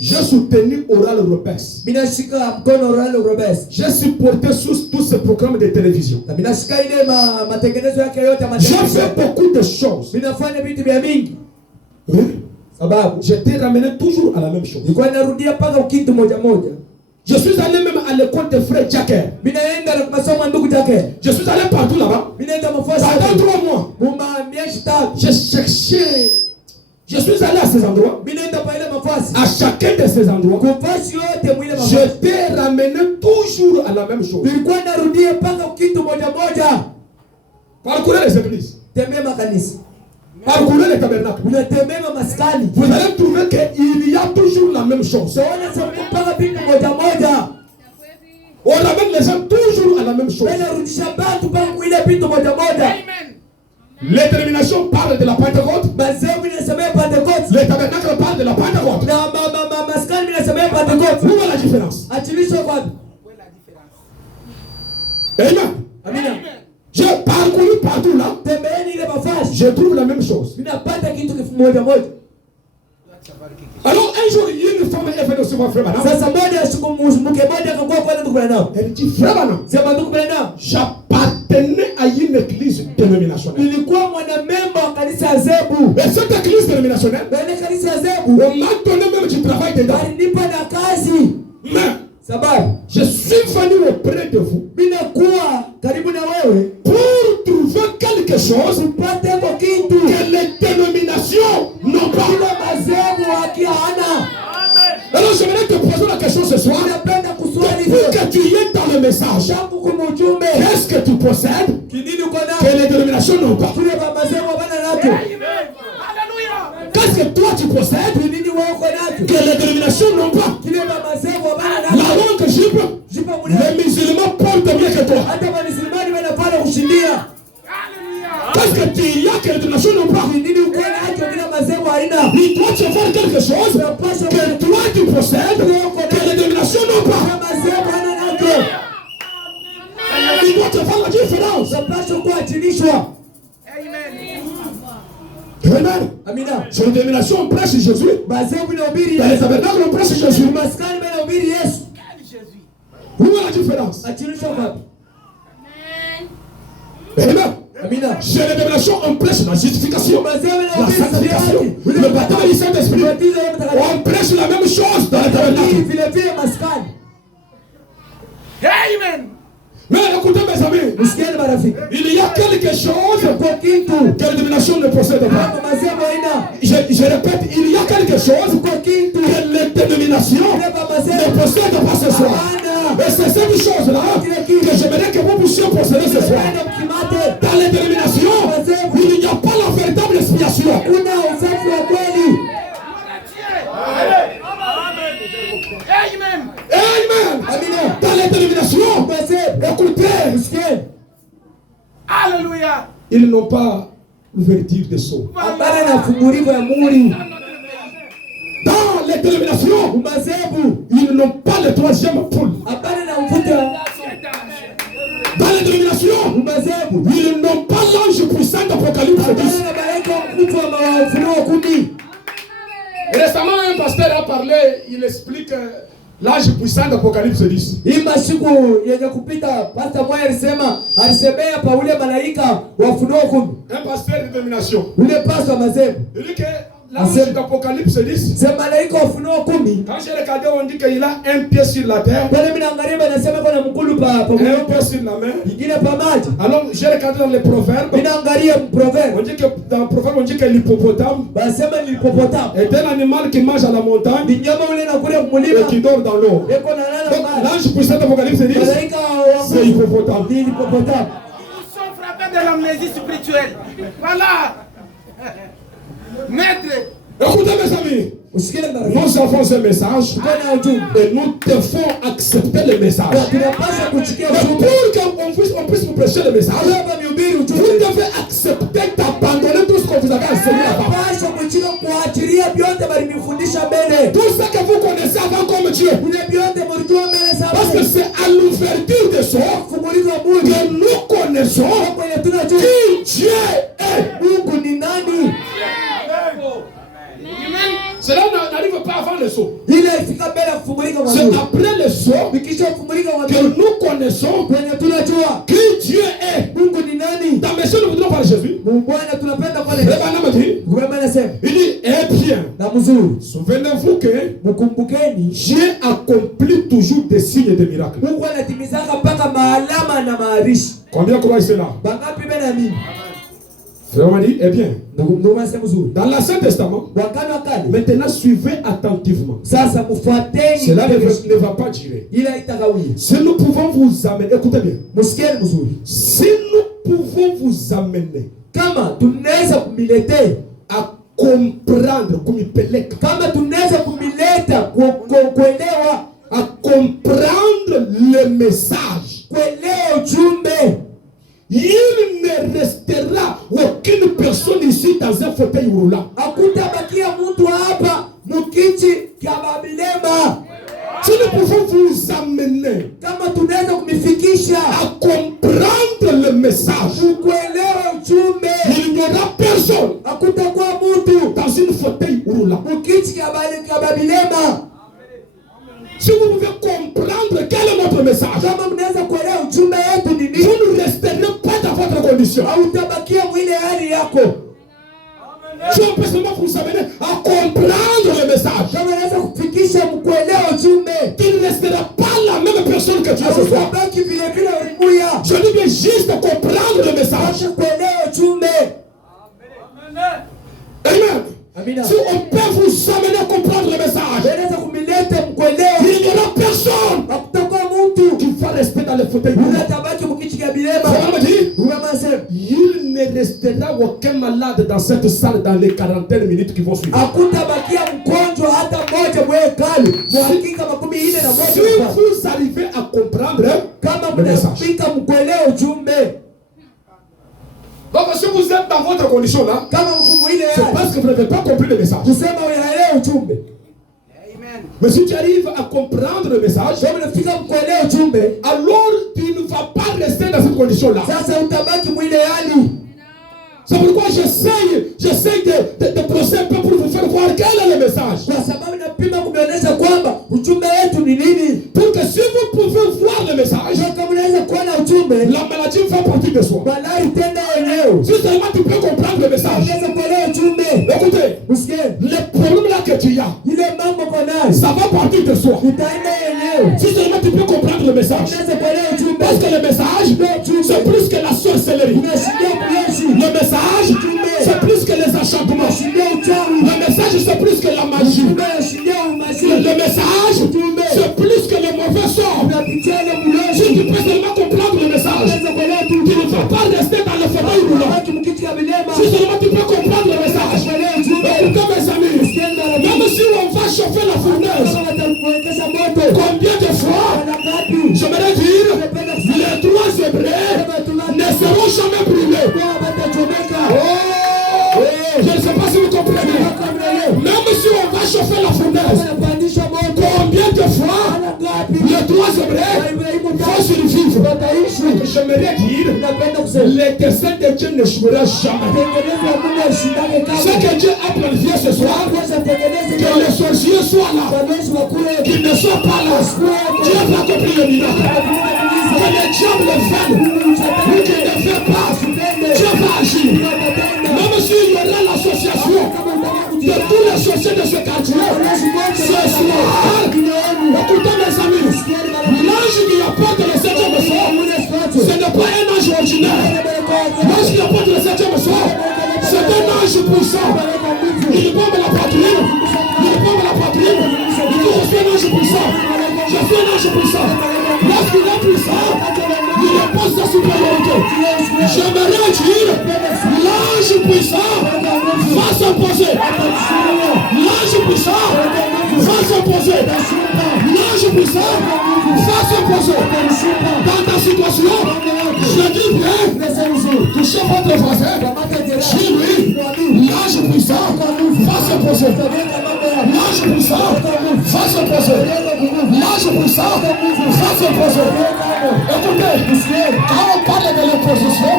J'ai soutenu Oral Roberts. J'ai supporté tous ces programmes de télévision. J'ai fait beaucoup de choses. Oui. J'étais ramené toujours à la même chose. Je suis allé même à l'école de frère Jacker. Je suis allé partout là-bas. Pendant 3 mois. J'ai cherché. Je suis allé à ces endroits. À chacun de ces endroits. Je t'ai ramené toujours à la même chose. Parcourez les églises. Tembea makanisa. Parcourez les tabernacles. Unatembea maskani. Vous allez trouver qu'il y a toujours la même chose. On ramène les gens toujours à la même chose. Les dénominations parlent de la Pentecôte. Les tabernacles parlent de la Pentecôte. Où est la différence? Amen. J'ai parcouru partout là. Je trouve la même chose. Alors un jour, une femme est venue sur mon frère Branham. Elle dit, frère Branham, j'appartenais à une église dénominationnelle. Et cette église dénominationnelle, on m'a donné même du travail dedans. Mais je suis venu auprès de vous pour trouver quelque chose que les dénominations n'ont pas. Alors j'aimerais te poser la question ce soir. Pour que tu y es dans le message, qu'est-ce que tu possèdes que les dénominations n'ont pas? Qu'est-ce que toi tu possèdes que les dénominations n'ont pas? La langue jupe, les musulmans portent bien que toi. Qu'est-ce que tu y as que les dénominations n'ont pas? Mais toi tu vas faire quelque chose que toi tu possèdes que les dénominations n'ont pas. Mais toi tu vas faire la différence. Amen. Amina. Sur les dénominations, on prêche Jésus. Dans les tabernacles, on prêche Jésus. Où est la différence? Amen. Amina. Chez les dénominations, on prêche la justification, la sanctification, le baptême du Saint-Esprit. On prêche la même chose dans les tabernacles. Amen. Mais écoutez mes amis, il y a quelque chose que les dénominations ne possèdent pas. Je répète, il y a quelque chose que les dénominations ne possèdent pas ce soir. Et c'est cette chose-là que j'aimerais que vous puissiez posséder ce soir. Dans les dénominations, il n'y a pas la véritable expiation. Amen. Dans les dénominations, écoutez, alléluia, ils n'ont pas l'ouverture des sceaux. Dans les dénominations, ils n'ont pas le troisième poule. Dans les dénominations, ils n'ont pas l'ange puissant d'Apocalypse 10. Récemment, un pasteur a parlé, il explique l'ange puissant d'Apocalypse 10. Un pasteur de dénomination. Il dit que l'ange d'Apocalypse 10, quand j'ai regardé, on dit qu'il a un pied sur la terre, un pied sur la main. Alors j'ai regardé dans les proverbes, on dit que dans le proverbe, on dit que l'hippopotame est un animal qui mange à la montagne et qui dort dans l'eau. L'ange puissant d'Apocalypse 10, c'est l'hippopotame. Nous sommes frappés de l'amnésie spirituelle. Voilà. Maître. Écoutez mes amis, nous avons un message et nous devons accepter le message. Pour qu'on puisse vous prêcher le message, vous devez accepter d'abandonner tout ce qu'on vous avait enseigné avant. Tout ce que vous connaissez avant comme Dieu. Parce que c'est à l'ouverture des sceaux que nous connaissons qui Dieu est. Cela n'arrive pas avant le saut. C'est après le saut que nous connaissons qui Dieu est. Dans mes soeurs, nous voudrons parler de Jésus. Il dit, eh bien, souvenez-vous que Dieu accomplit toujours des signes et des miracles. Combien croient cela? On dit, eh bien, dans l'Ancien Testament, maintenant suivez attentivement. Cela ne va pas durer. Si nous pouvons vous amener, écoutez bien, si nous pouvons vous amener kama tunaweza kumilete à comprendre kumipeleka, kama tunaweza kumileta kuelewa, à comprendre le message, kuelewa ujumbe, il ne restera aucune personne ici dans un fauteuil roulant. hakutabakia mtu hapa mukiti kya babilema. Si nous pouvons vous amener kama tunaweza kumifikisha à comprendre le message, kuelewa ujumbe, il n'y aura personne hakutakuwa mtu dans une fauteuil roulant. mukiti kya babilema. Si vous pouvez comprendre quel est notre message, kama mnaweza kuelewa ujumbe yetu ni nini, vous ne resterez pas dans votre condition. hautabakia mwile hali yako. Si on peut seulement vous amener à comprendre le message, kama naweza kufikisha mkuelewa ujumbe, tu ne resteras pas la même personne que tu es ce soir. hautabaki vile vile ulibuya. Je dis bien juste comprendre le message. kuelewa ujumbe. Amen. Amina. Si on peut vous amener à comprendre le message, Naweza kumileta mkuelewa, il n'y aura personne hakutakuwa mtu qui va rester dans le fauteuil roulant. unatabaki mukiti kya bilema. Ça veut dire, Umemase il ne restera aucun malade dans cette salle dans les 40 minutes qui vont suivre. hakutabakia mgonjwa hata mmoja mwekali mwakika 41. Si vous arrivez à comprendre kama le message. mnafika mkuelewa ujumbe, Donc si vous êtes dans votre condition là, kama mkumu ile c'est parce que vous n'avez pas compris le message. kusema unaelewa ujumbe. Mais si tu arrives à comprendre le message, kama unafika mkuelewa ujumbe, alors tu ne vas pas rester dans cette condition là. sasa utabaki mwile hali. C'est pourquoi j'essaie de procéder un peu pour vous faire voir quel est le message. Kwa sababu napima kuonyesha kwamba ujumbe wetu ni nini. Pour que si vous pouvez voir le message, kama unaweza kuona ujumbe, la maladie va partir de soi. balaa itenda yenyewe. Si seulement tu peux comprendre le message. Unaweza kuelewa ujumbe. Écoutez, Usikie, les problèmes là que tu as, ile mambo kwa nayo ça va partir de soi. itaenda yenyewe. Si seulement tu peux comprendre le message. Unaweza kuelewa ujumbe. Parce que le message, c'est plus que la sorcellerie. Unashindia kuyeshi. Le message, c'est plus que les enchantements. Unashindia uchawi. Le message, c'est plus que la magie. Unashindia umazi. Le message, c'est plus que les mauvais sorts. Unapitia ile mulozi. Si tu peux seulement comprendre le message, Unaweza kuelewa tu. tu ne vas pas rester dans le fauteuil roulant. Unabaki mkiti kya bilema. Si seulement tu peux comprendre le message. Kuelewa ujumbe. Écoutez mes amis, même si on va chauffer la fournaise, Kama watakuwekesha moto. combien de fois, Wanakati. j'aimerais dire, les 3 Hébreux ne seront jamais brûlés. Oh, je ne sais pas si vous comprenez. Même si on va chauffer la fournaise, combien de fois les 3 Hébreux vont survivre? J'aimerais dire, les desseins de Dieu n'échoueront jamais. Ce que Dieu a planifié ce soir, que les sorciers soient là, qu'ils ne soient pas là. Dieu va accomplir le miracle. Que les diables viennent, ou qu'ils ne viennent pas, Dieu va agir. Même s'il y aura l'association de tous les sorciers de ce quartier, ce soir, écoutez mes amis, l'ange qui apporte le 7e soir, ce n'est pas un ange ordinaire. L'ange qui apporte le 7e soir, c'est un ange puissant. Il bombe la poitrine, il bombe la poitrine, il dit je suis un ange puissant, je suis un ange puissant. Lorsqu'il est puissant, il repose sa supériorité. J'aimerais dire, l'ange puissant va s'opposer. L'ange puissant va s'opposer. L'ange puissant va s'opposer. Dans ta situation, je dis bien, touchez votre voisin. Dis-lui, l'ange puissant va s'opposer. L'ange puissant va s'opposer. L'ange puissant va s'opposer. Écoutez, quand on parle de l'opposition,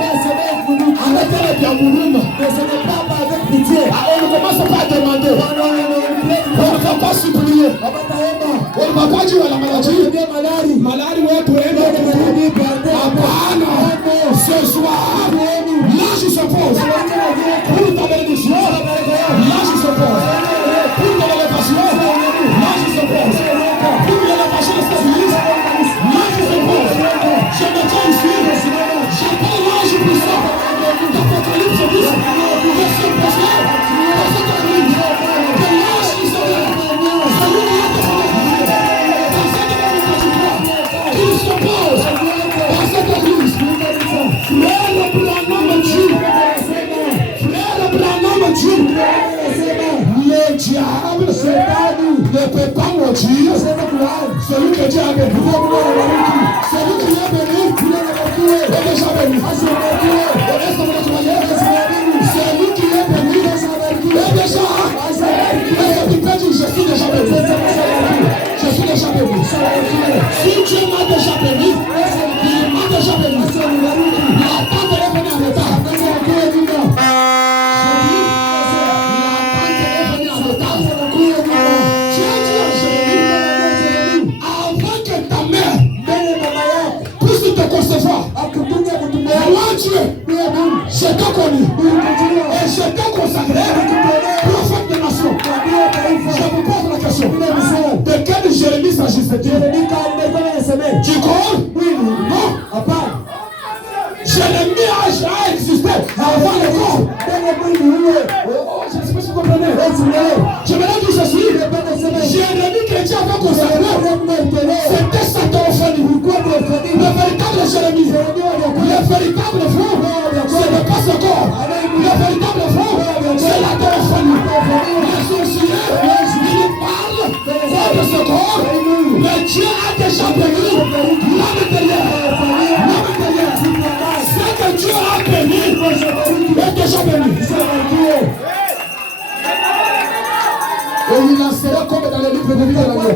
arrêtez le diaboulisme. On ne commence pas à demander. On ne va pas supplier. On ne va pas dire à la maladie. Maladie, ouais, pour ce soir, l'ange se pose. Pour ta bénédiction, l'ange se pose. Pour ta élévation, l'ange se pose. Pour l'élévation de cette église, l'ange se pose. Je me tiens ici, j'appelle l'ange puissant d'Apocalypse 10. maudire celui que Dieu a béni. Celui qui est béni est déjà béni. Celui qui est béni est déjà. Tu peux dire, je suis déjà béni. Je suis déjà béni. Si Dieu m'a déjà béni, il m'a déjà béni. La tante est venue en retard. Moi Dieu, je t'ai connu et je t'ai consacré prophète des nations. Je vous pose la question. De quel Jérémie s'agissait-il? Tu crois? Non. Jérémie a existé avant le corps. Je ne sais pas si vous comprenez. Je me dis ceci. Jérémie que Dieu avait consacré, c'était sa théophanie. Le véritable Jérémie, le véritable front, ce n'est pas ce corps. Le véritable front, c'est la théophanie. Les sorciers, ils parlent de ce corps, mais Dieu a déjà béni l'âme intérieure. Ce que Dieu a béni est déjà béni. Et il lancera comme dans le livre de vie de l'agneau.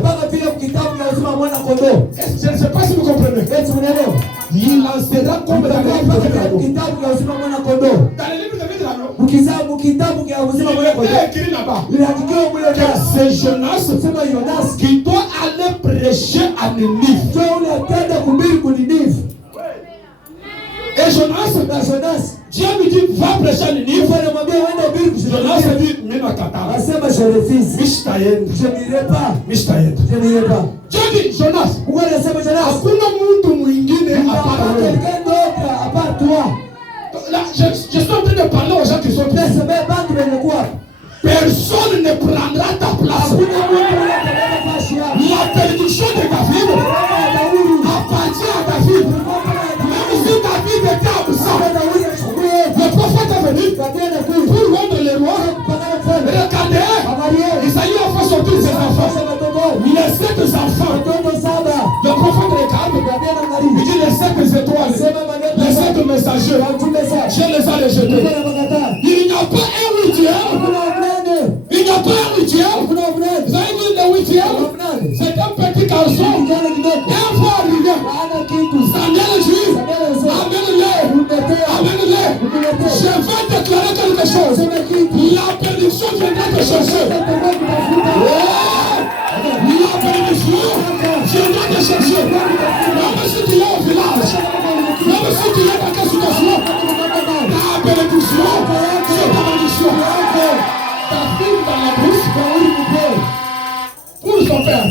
Je ne sais pas si vous comprenez. Il lancera comme dans le livre de vie de l'agneau. Dans le livre de vie de l'agneau, il est écrit là-bas que c'est Jonas qui doit aller prêcher à Ninive. Et Jonas, Dieu lui dit, va prêcher à Ninive. Jonas dit, je n'irai pas. Dieu dit, Jonas, hakuna mtu mwingine à part toi. Là, je suis en train de parler aux gens qui sont prêts. Personne ne prendra ta place. La bénédiction de David appartient à David. Même si David était absent, le prophète est venu pour rendre le roi. Regardez, Isaïe a fait sortir ses enfants. Les 7 enfants. Le prophète regarde. Il dit les 7 étoiles, les 7 messagers. Je les ai rejetés. Il n'y a pas un huitième. Il n'y a pas un huitième. Vous avez dit le huitième? C'est un petit garçon. Un fois arrivé. Samuel dit, amène-le. Amène-le. Je vais déclarer quelque chose. La bénédiction viendra te chercher. La bénédiction viendra te chercher. Même si tu es au village, même si tu es dans quelle situation, la bénédiction, c'est ta bénédiction. David dans la brousse, pour son père.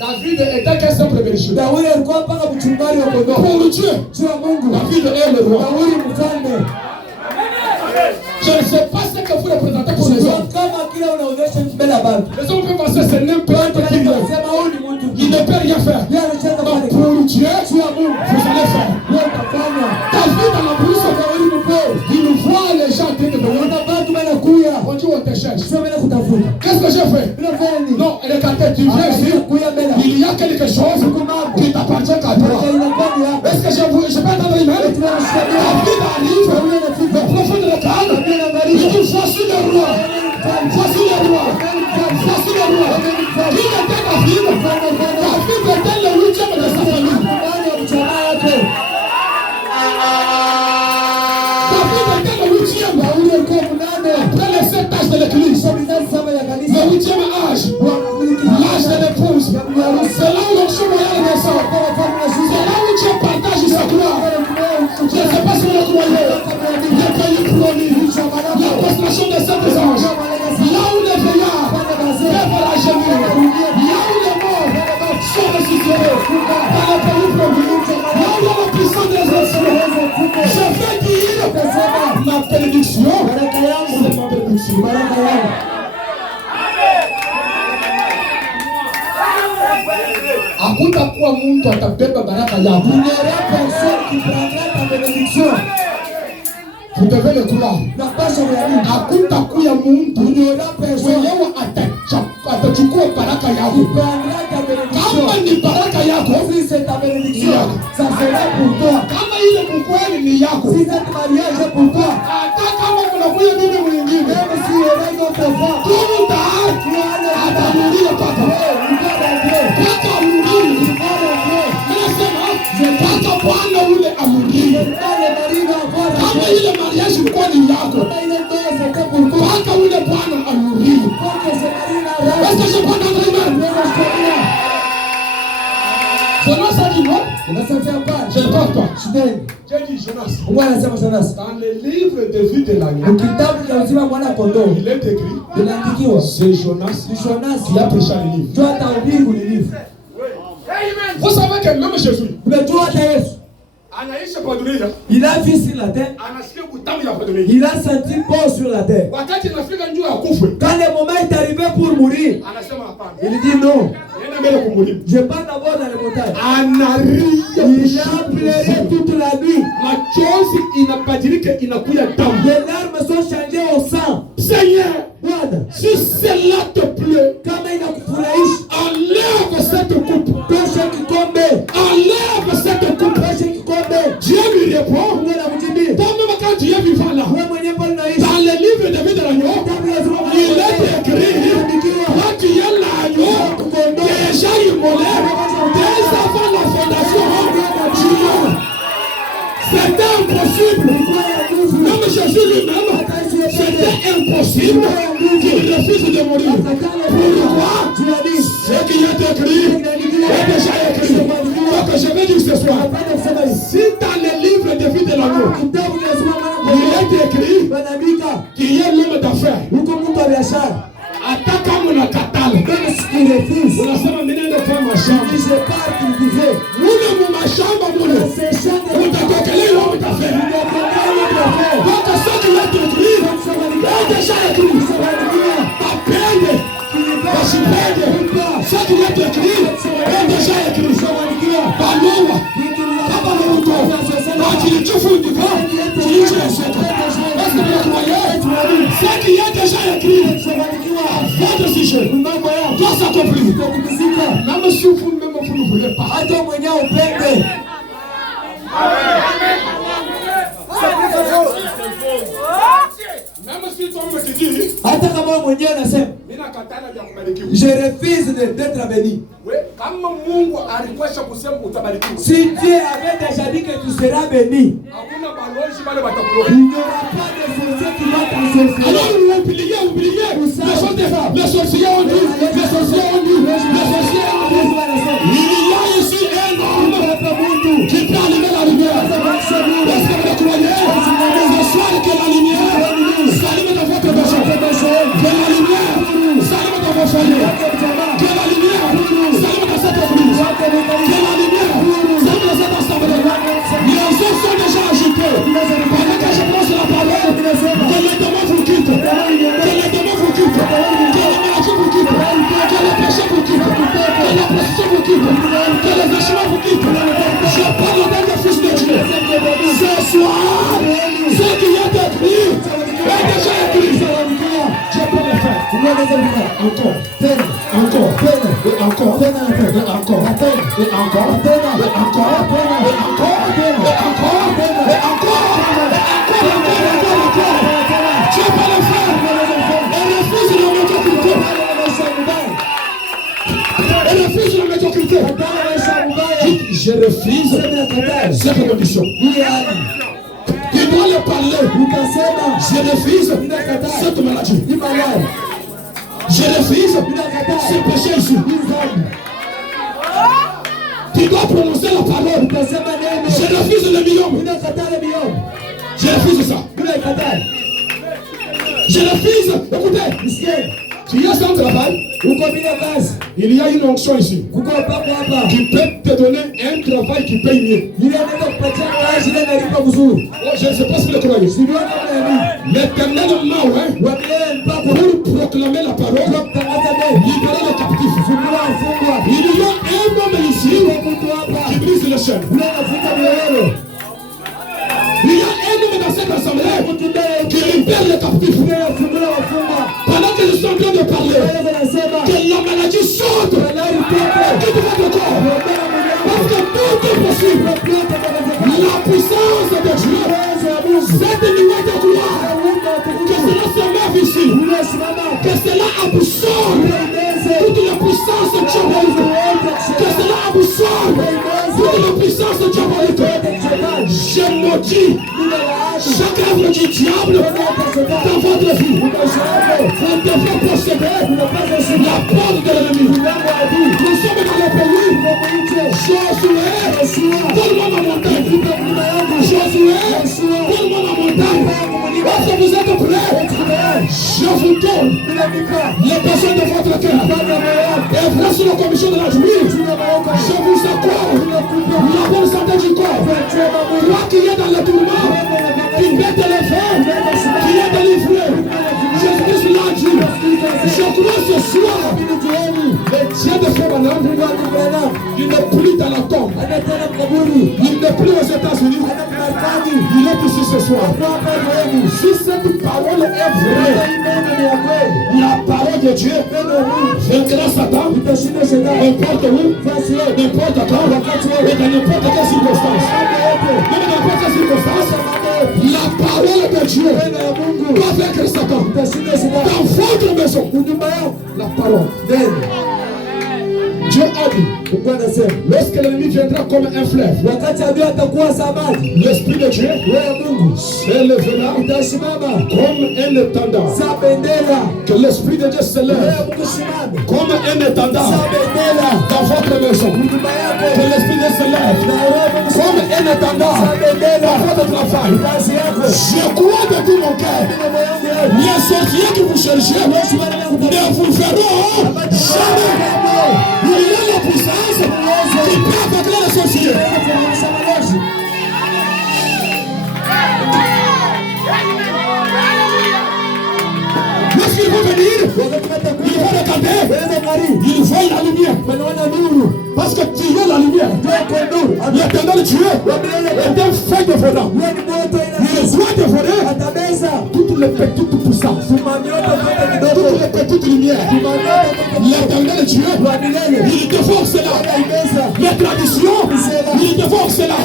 David était qu'un simple berger. Pour Dieu, David est le roi. Je ne sais pas ce que vous représentez pour les hommes. Les hommes peuvent penser que c'est n'importe qui. Il ne peut rien faire. Donc pour Dieu, vous allez faire. David dans la brousse, il voit les gens qui te demandent. On dit on te cherche. Qu'est-ce que j'ai fait? Non, regardez, tu viens ici. Il y a quelque chose qui t'appartient qu'à toi. Est-ce que je peux attendre une main? David arrive, le prophète regarde. Il dit voici le roi. Voici le roi. Voici le roi. Qui était David? David était le huitième de sa famille. David était le huitième. Après les 7 âges de l'église, le huitième âge, l'âge de l'épouse, c'est là où l'onction royale descend. C'est là où Dieu partage sa gloire. Je ne sais pas si vous le croyez. Les pays promis, la prostration des saints des anges, là où les veillards peuvent la gémir, là où les morts sont ressuscités, dans les pays promis, là où il y a la puissance des anciens. Je vais dire ma bénédiction, c'est ma bénédiction. Hakutakuwa mtu atabeba baraka yako. Vous devez le croire. Hakutakuwa mtu mwenyewe atachukua baraka yako. Kama ni baraka yako, ça sera pour toi. kama ile mkweli ni yako, Si cette mariage est pour toi, hata kama kunakuja bibi mwingine, même si il y a une autre femme, Mungu tayari atarudia paka. Paka amrudie. Nasema paka Bwana ule amrudie. Kama ile mariage ilikuwa ni yako, paka ule Bwana amrudie. Est-ce que je peux entendre amen? Jonas a dit non? Je ne pense pas. J'ai dit Jonas. Dans le livre de vie de l'agneau, il est écrit, c'est Jonas qui a prêché le livre. Vous savez que même Jésus, il a vu sur la terre, il a senti bon sur la terre. Quand le moment est arrivé pour mourir, il dit non, je pars d'abord dans les montagnes. Il a pleuré toute la nuit. Les larmes sont changées au sang. Seigneur, Bwana, si cela te plaît, kama inakufurahisha, enlève cette coupe. tosha kikombe, Enlève cette coupe. tosha kikombe. Dieu lui répond, Mungu anamjibu, toi-même quand Dieu est vivant là, wewe mwenyewe pale unaishi, dans le livre de vie de l'agneau, il est écrit, toi qui es l'agneau, déjà immolé, dès avant la fondation du monde. C'était impossible. Même Jésus lui-même, c'était impossible qu'il refuse de mourir. Pourquoi? Ce qui est écrit est déjà écrit. Donc je vais dire ce soir, si dans le livre de vie de l'agneau, il est écrit qu'il est l'homme d'affaires, ataka mnakatala, unasema mimi ndio kwa mashamba, mule mumashamba mule utatokelea l'homme d'affaires. Donc ce qui est écrit est déjà écrit. Apende, basipende, ce qui est écrit est déjà écrit. Balowa, kama mtu, wakilichofundika, kilichoseka. Est-ce que vous croyez? Ce qui est déjà écrit, votre sujet doit s'accomplir. Même si vous-même vous ne voulez pas. hata mwenyewe upende. Même si toi-même tu dis, Hata kama mwenyewe anasema je refuse d'être béni. kama Mungu alikwesha kusema utabarikiwa, Si Dieu avait déjà dit que tu seras béni, hakuna balozi bale batakuloga. il n'y aura pas de sorcier qui va t'ensorceler. Alors oubliez, les sorciers ont dit, les sorciers ont dit, les sorciers ont dit, il y a ici un homme qui peut allumer la lumière. Est-ce que vous le croyez? Ce soir que la lumière s'allume dans votre maison, que la lumière s'allume dans vos foyers, que la lumière s'allume dans cette église, que la lumière s'allume dans cette assemblée. Les autres sont déjà agités. Pendant que je pose la parole, que les démons vous quittent, que les démons vous quittent, que les maladies vous quittent, que les péchés vous quittent, que la prostitution vous quitte, que les échouements vous quittent. Je parle dans le Fils de Dieu. Ce soir, ce qui est écrit est déjà écrit. Je peux le faire. Encore, encore, et encore, et encore, et encore, et encore, et encore, et encore. Je peux le faire. Et refuse la médiocrité. Et refuse la médiocrité. Je refuse cette condition. Il doit le parler. Je refuse cette maladie. Je refuse ce péché ici. Tu dois prononcer la parole. Je refuse le million. Je refuse ça. Je refuse. Écoutez, tu es sans travail. Il y a une onction ici qui peut te donner un travail qui paye mieux. Oh, je ne sais pas si vous le croyez. L'éternellement, pour proclamer la parole, libérer les captifs. Il y a un homme ici qui brise les chaînes. Il y a un homme dans cette assemblée qui libère les captifs. Pendant que je suis en train de parler, Que cela absorbe toute la puissance diabolique. Que cela absorbe toute la puissance diabolique. Je maudis chaque œuvre du diable dans votre vie. Vous devez posséder la porte de l'ennemi. Nous sommes dans le pays. Josué, donne-moi ma montagne. Josué, donne-moi ma montagne. Est-ce que vous êtes prêts? Je vous donne les besoins de votre cœur. Et vrai sur la commission de la justice, je vous accorde la bonne santé du corps. Toi qui es dans le tourment, qui mette les femmes, qui est délivré, Jésus l'a dit. Je crois ce soir, le Dieu de Frère Branham, il n'est plus dans la tombe. Il n'est plus aux États-Unis. Il est ici ce soir. Si cette parole est vraie, la parole de Dieu vaincra Satan n'importe où, n'importe quand, et dans n'importe quelle circonstance. Dans n'importe quelle circonstance, la parole de Dieu doit vaincre Satan. Dans votre maison, la parole. Dieu a dit, lorsque l'ennemi viendra comme un fleuve, l'Esprit de Dieu s'élèvera comme un étendard. Que l'Esprit de Dieu s'élève comme un étendard dans votre maison. Que l'Esprit de Dieu s'élève comme un étendard dans votre travail. Je crois de tout mon cœur, les sorciers que vous cherchez ne vous verront jamais. Il y a la puissance qui peut attaquer les sorciers. Lorsqu'ils vont venir, ils vont regarder, ils voient la lumière. Parce que tu es la lumière. L'éternel Dieu est un feu dévorant. Il doit dévorer toutes les petites puissances, toutes les petites lumières. L'éternel Dieu, il dévore cela. Les traditions, il dévore cela.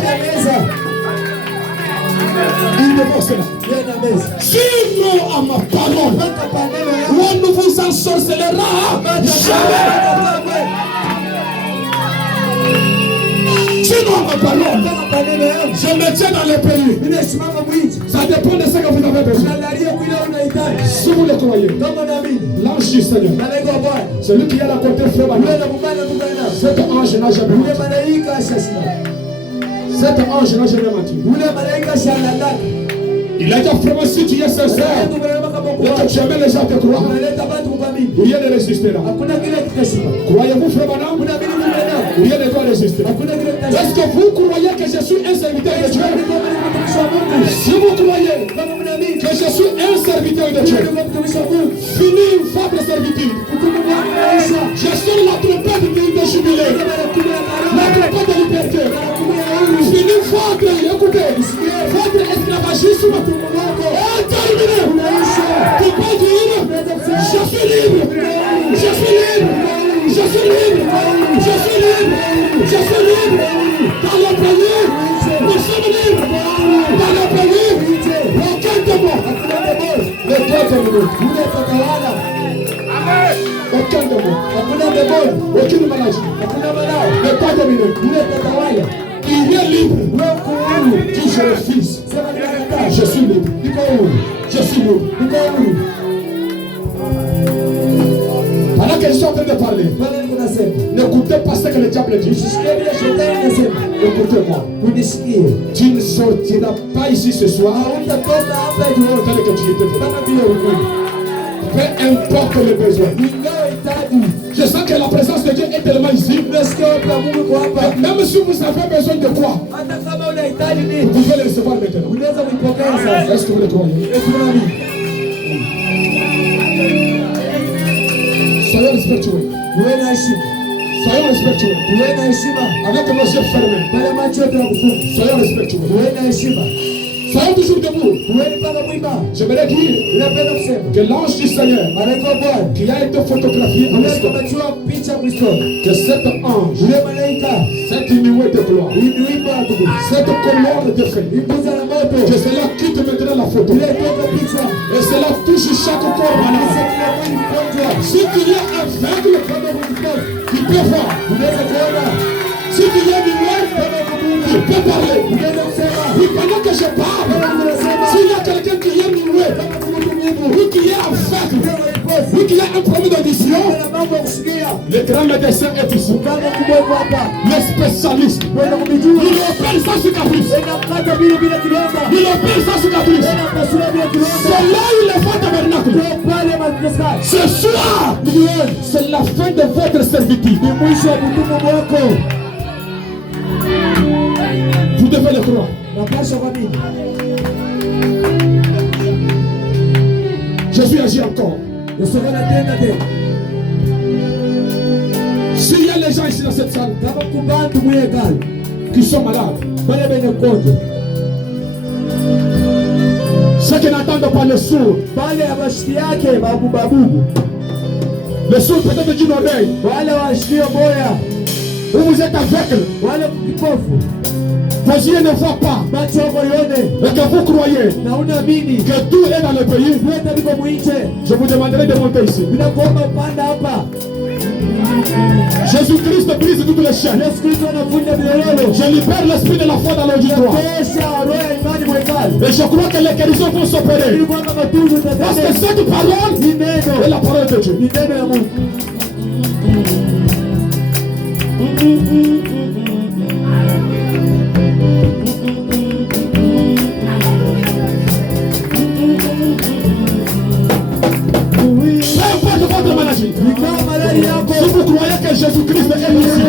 Il dévore cela. Sinon à ma parole, on ne vous ensorcellera jamais. Sinon ma parole, je me tiens dans le pays. Ça dépend de ce que vous avez besoin. Si vous le croyez, l'ange du Seigneur, celui qui est à la côté frère Branham, cet ange n'a jamais menti. Cet ange n'a jamais menti. Il a dit vraiment, si tu es sincère et que tu aimes les gens te croire, rien ne résistera. Croyez-vous frère Branham? Rien ne doit résister. Est-ce que vous croyez que je suis un serviteur de Dieu? Si vous croyez que je suis un serviteur de Dieu, fini une faible servitude. Je suis la trompette de jubilé, la trompette de liberté. Fini votre, écoutez, votre esclavagisme est terminé. Tu peux dire, je suis libre, je suis libre, je suis libre, je suis libre, je suis libre. Dans le pays, nous sommes libres. Dans le pays, aucun démon ne doit dominer. Aucun démon, aucune maladie ne doit dominer. Il est libre. Qui je le fils. Je suis libre. Je suis libre. Pendant que je suis en train de parler, n'écoutez pas ce que le diable dit. Écoutez-moi. Tu ne sortiras pas ici ce soir tel que tu étais. Peu importe le besoin. Je sens que la présence de Dieu est tellement ici. Même si vous avez besoin de quoi, vous pouvez le recevoir maintenant. Est-ce que vous le croyez? Soyons respectueux. Soyons respectueux. Avec nos yeux fermés. Soyons respectueux. Soyons toujours debout. J'aimerais dire que l'ange du Seigneur qui a été photographié en histoire, que cet ange, cette nuée de gloire, cette colonne de feu, que cela quitte maintenant la photo et cela touche chaque corps malade. qu'il y a un aveugle qui peut voir, si il y a du monde qui peut parler, et pendant que je parle, s'il y a quelqu'un qui est muet, ou qui est aveugle, ou qui a un problème d'audition, le grand médecin est ici. Le spécialiste. Il opère sans cicatrice. Il opère sans cicatrice. C'est là où il est fait tabernacle. Ce soir, c'est la fin de votre servitude. Vous devez le croire. Jésus agit encore. S'il y a les gens ici dans cette salle qui sont malades, ceux qui n'entendent pas les sourds, les sourds peut-être d'une oreille, ou vous êtes aveugle, vos yeux ne voient pas, et que vous croyez que tout est dans le pays, je vous demanderai de monter ici. Jésus-Christ brise toutes les chaînes. Je libère l'esprit de la foi dans l'auditoire. Et je crois que les guérisons vont s'opérer. Parce que cette parole est la parole de Dieu. Votre maladie. Si vous croyez que Jésus-Christ est ici,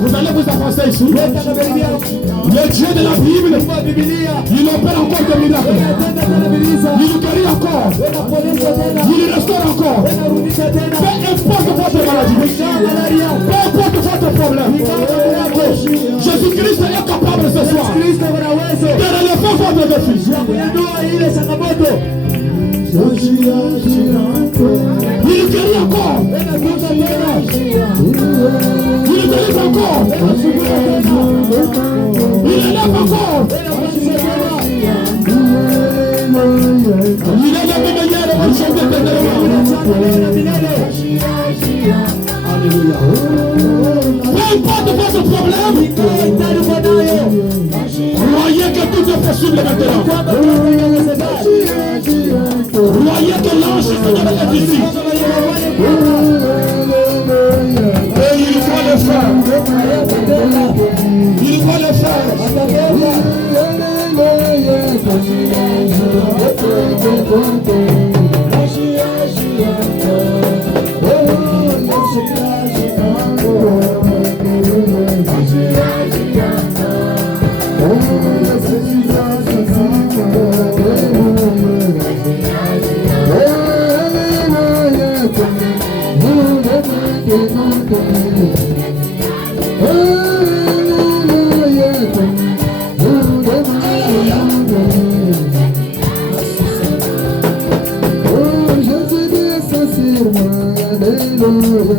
vous allez vous avancer ici. Le Dieu de la Bible, il opère encore des miracles. Il guérit encore. Il restaure encore. Peu importe votre maladie, peu importe votre problème, Jésus-Christ est capable ce soir de relever votre défi. Il guérit encore. Il délivre encore. Il élève encore. Il est le meilleur de votre chef Alléluia. Peu importe votre problème, croyez que tout est possible maintenant. Croyez que l'ange est ici. Et il faut le faire. Il faut le faire. Hallelujah.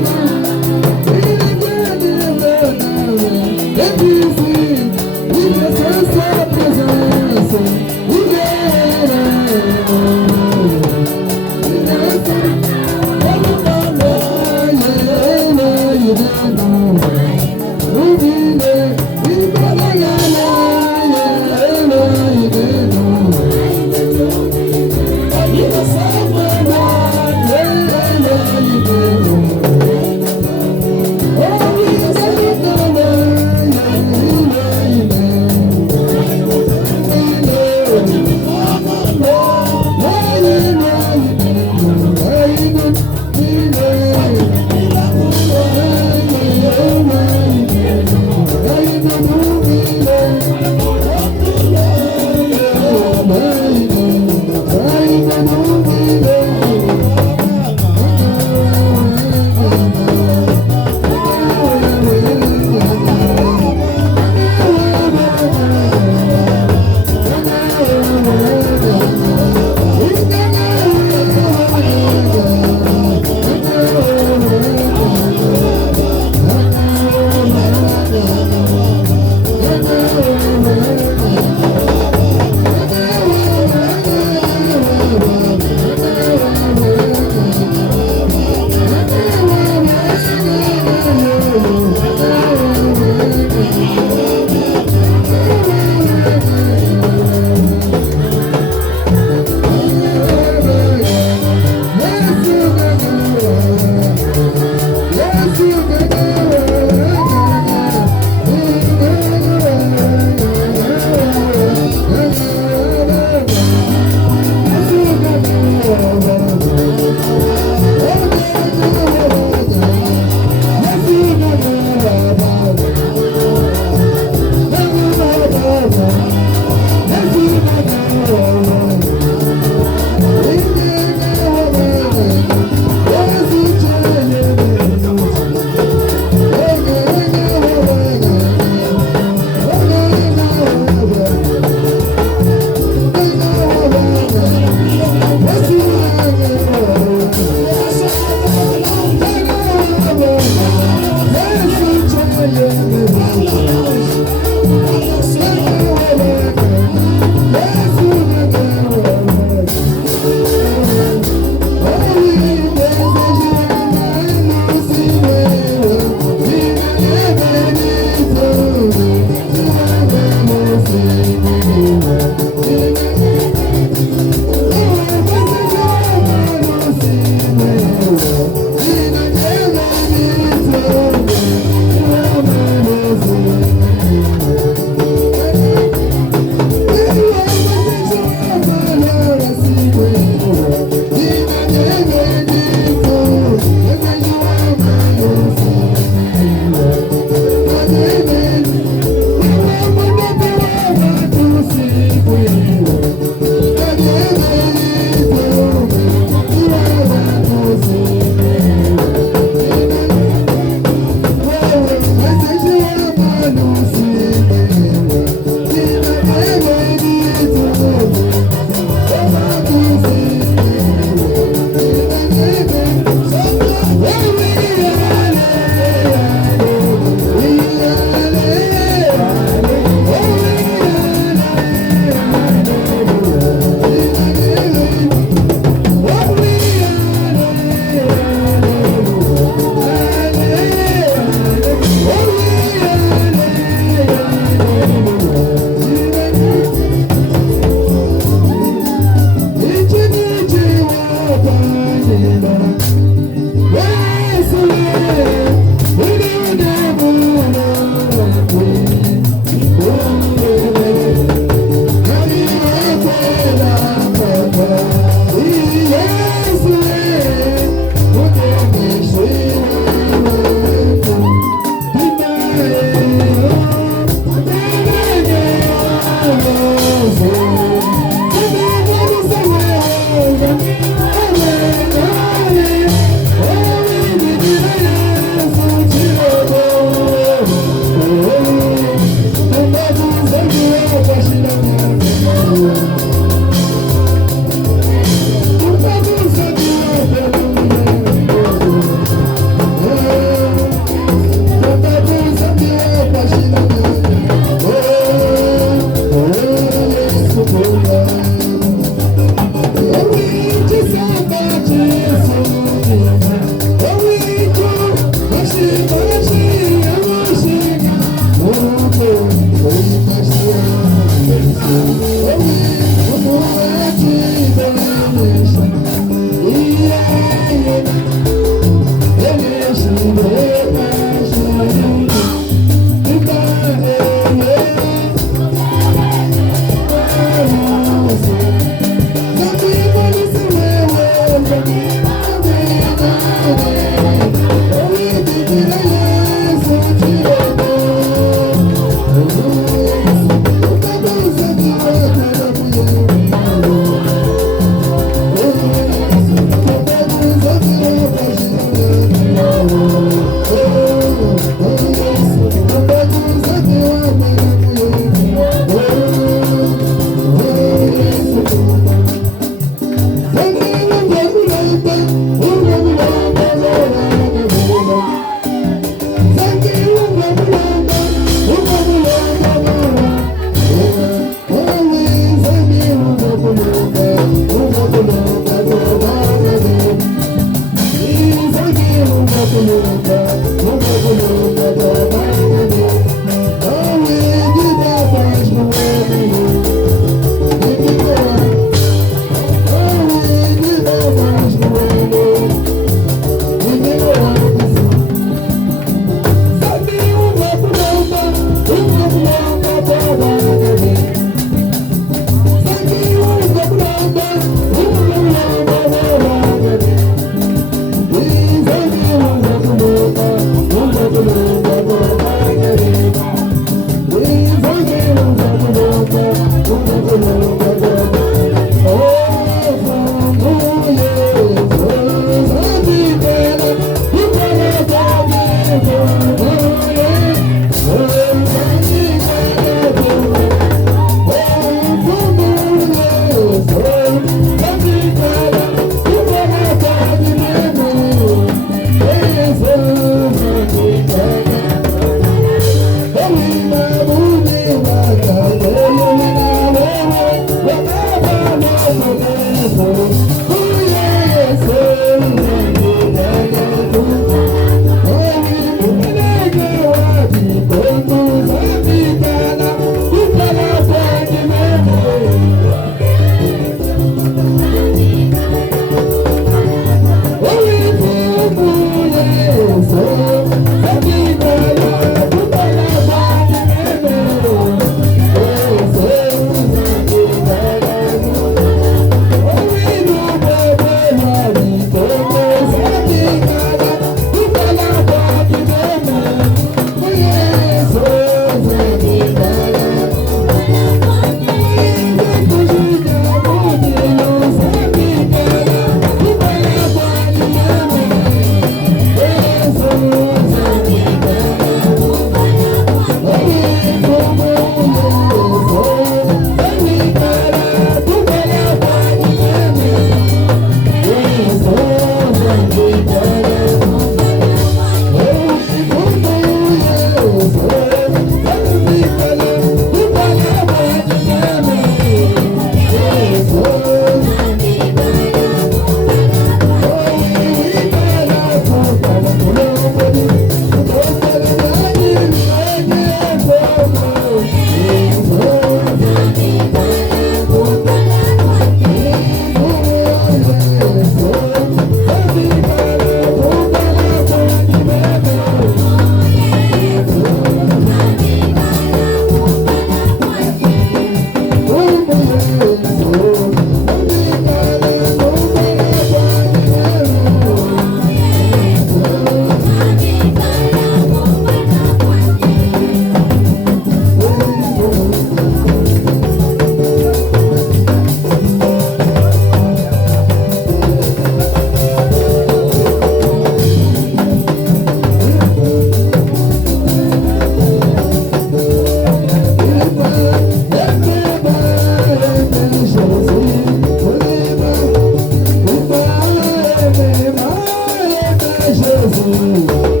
Mungu.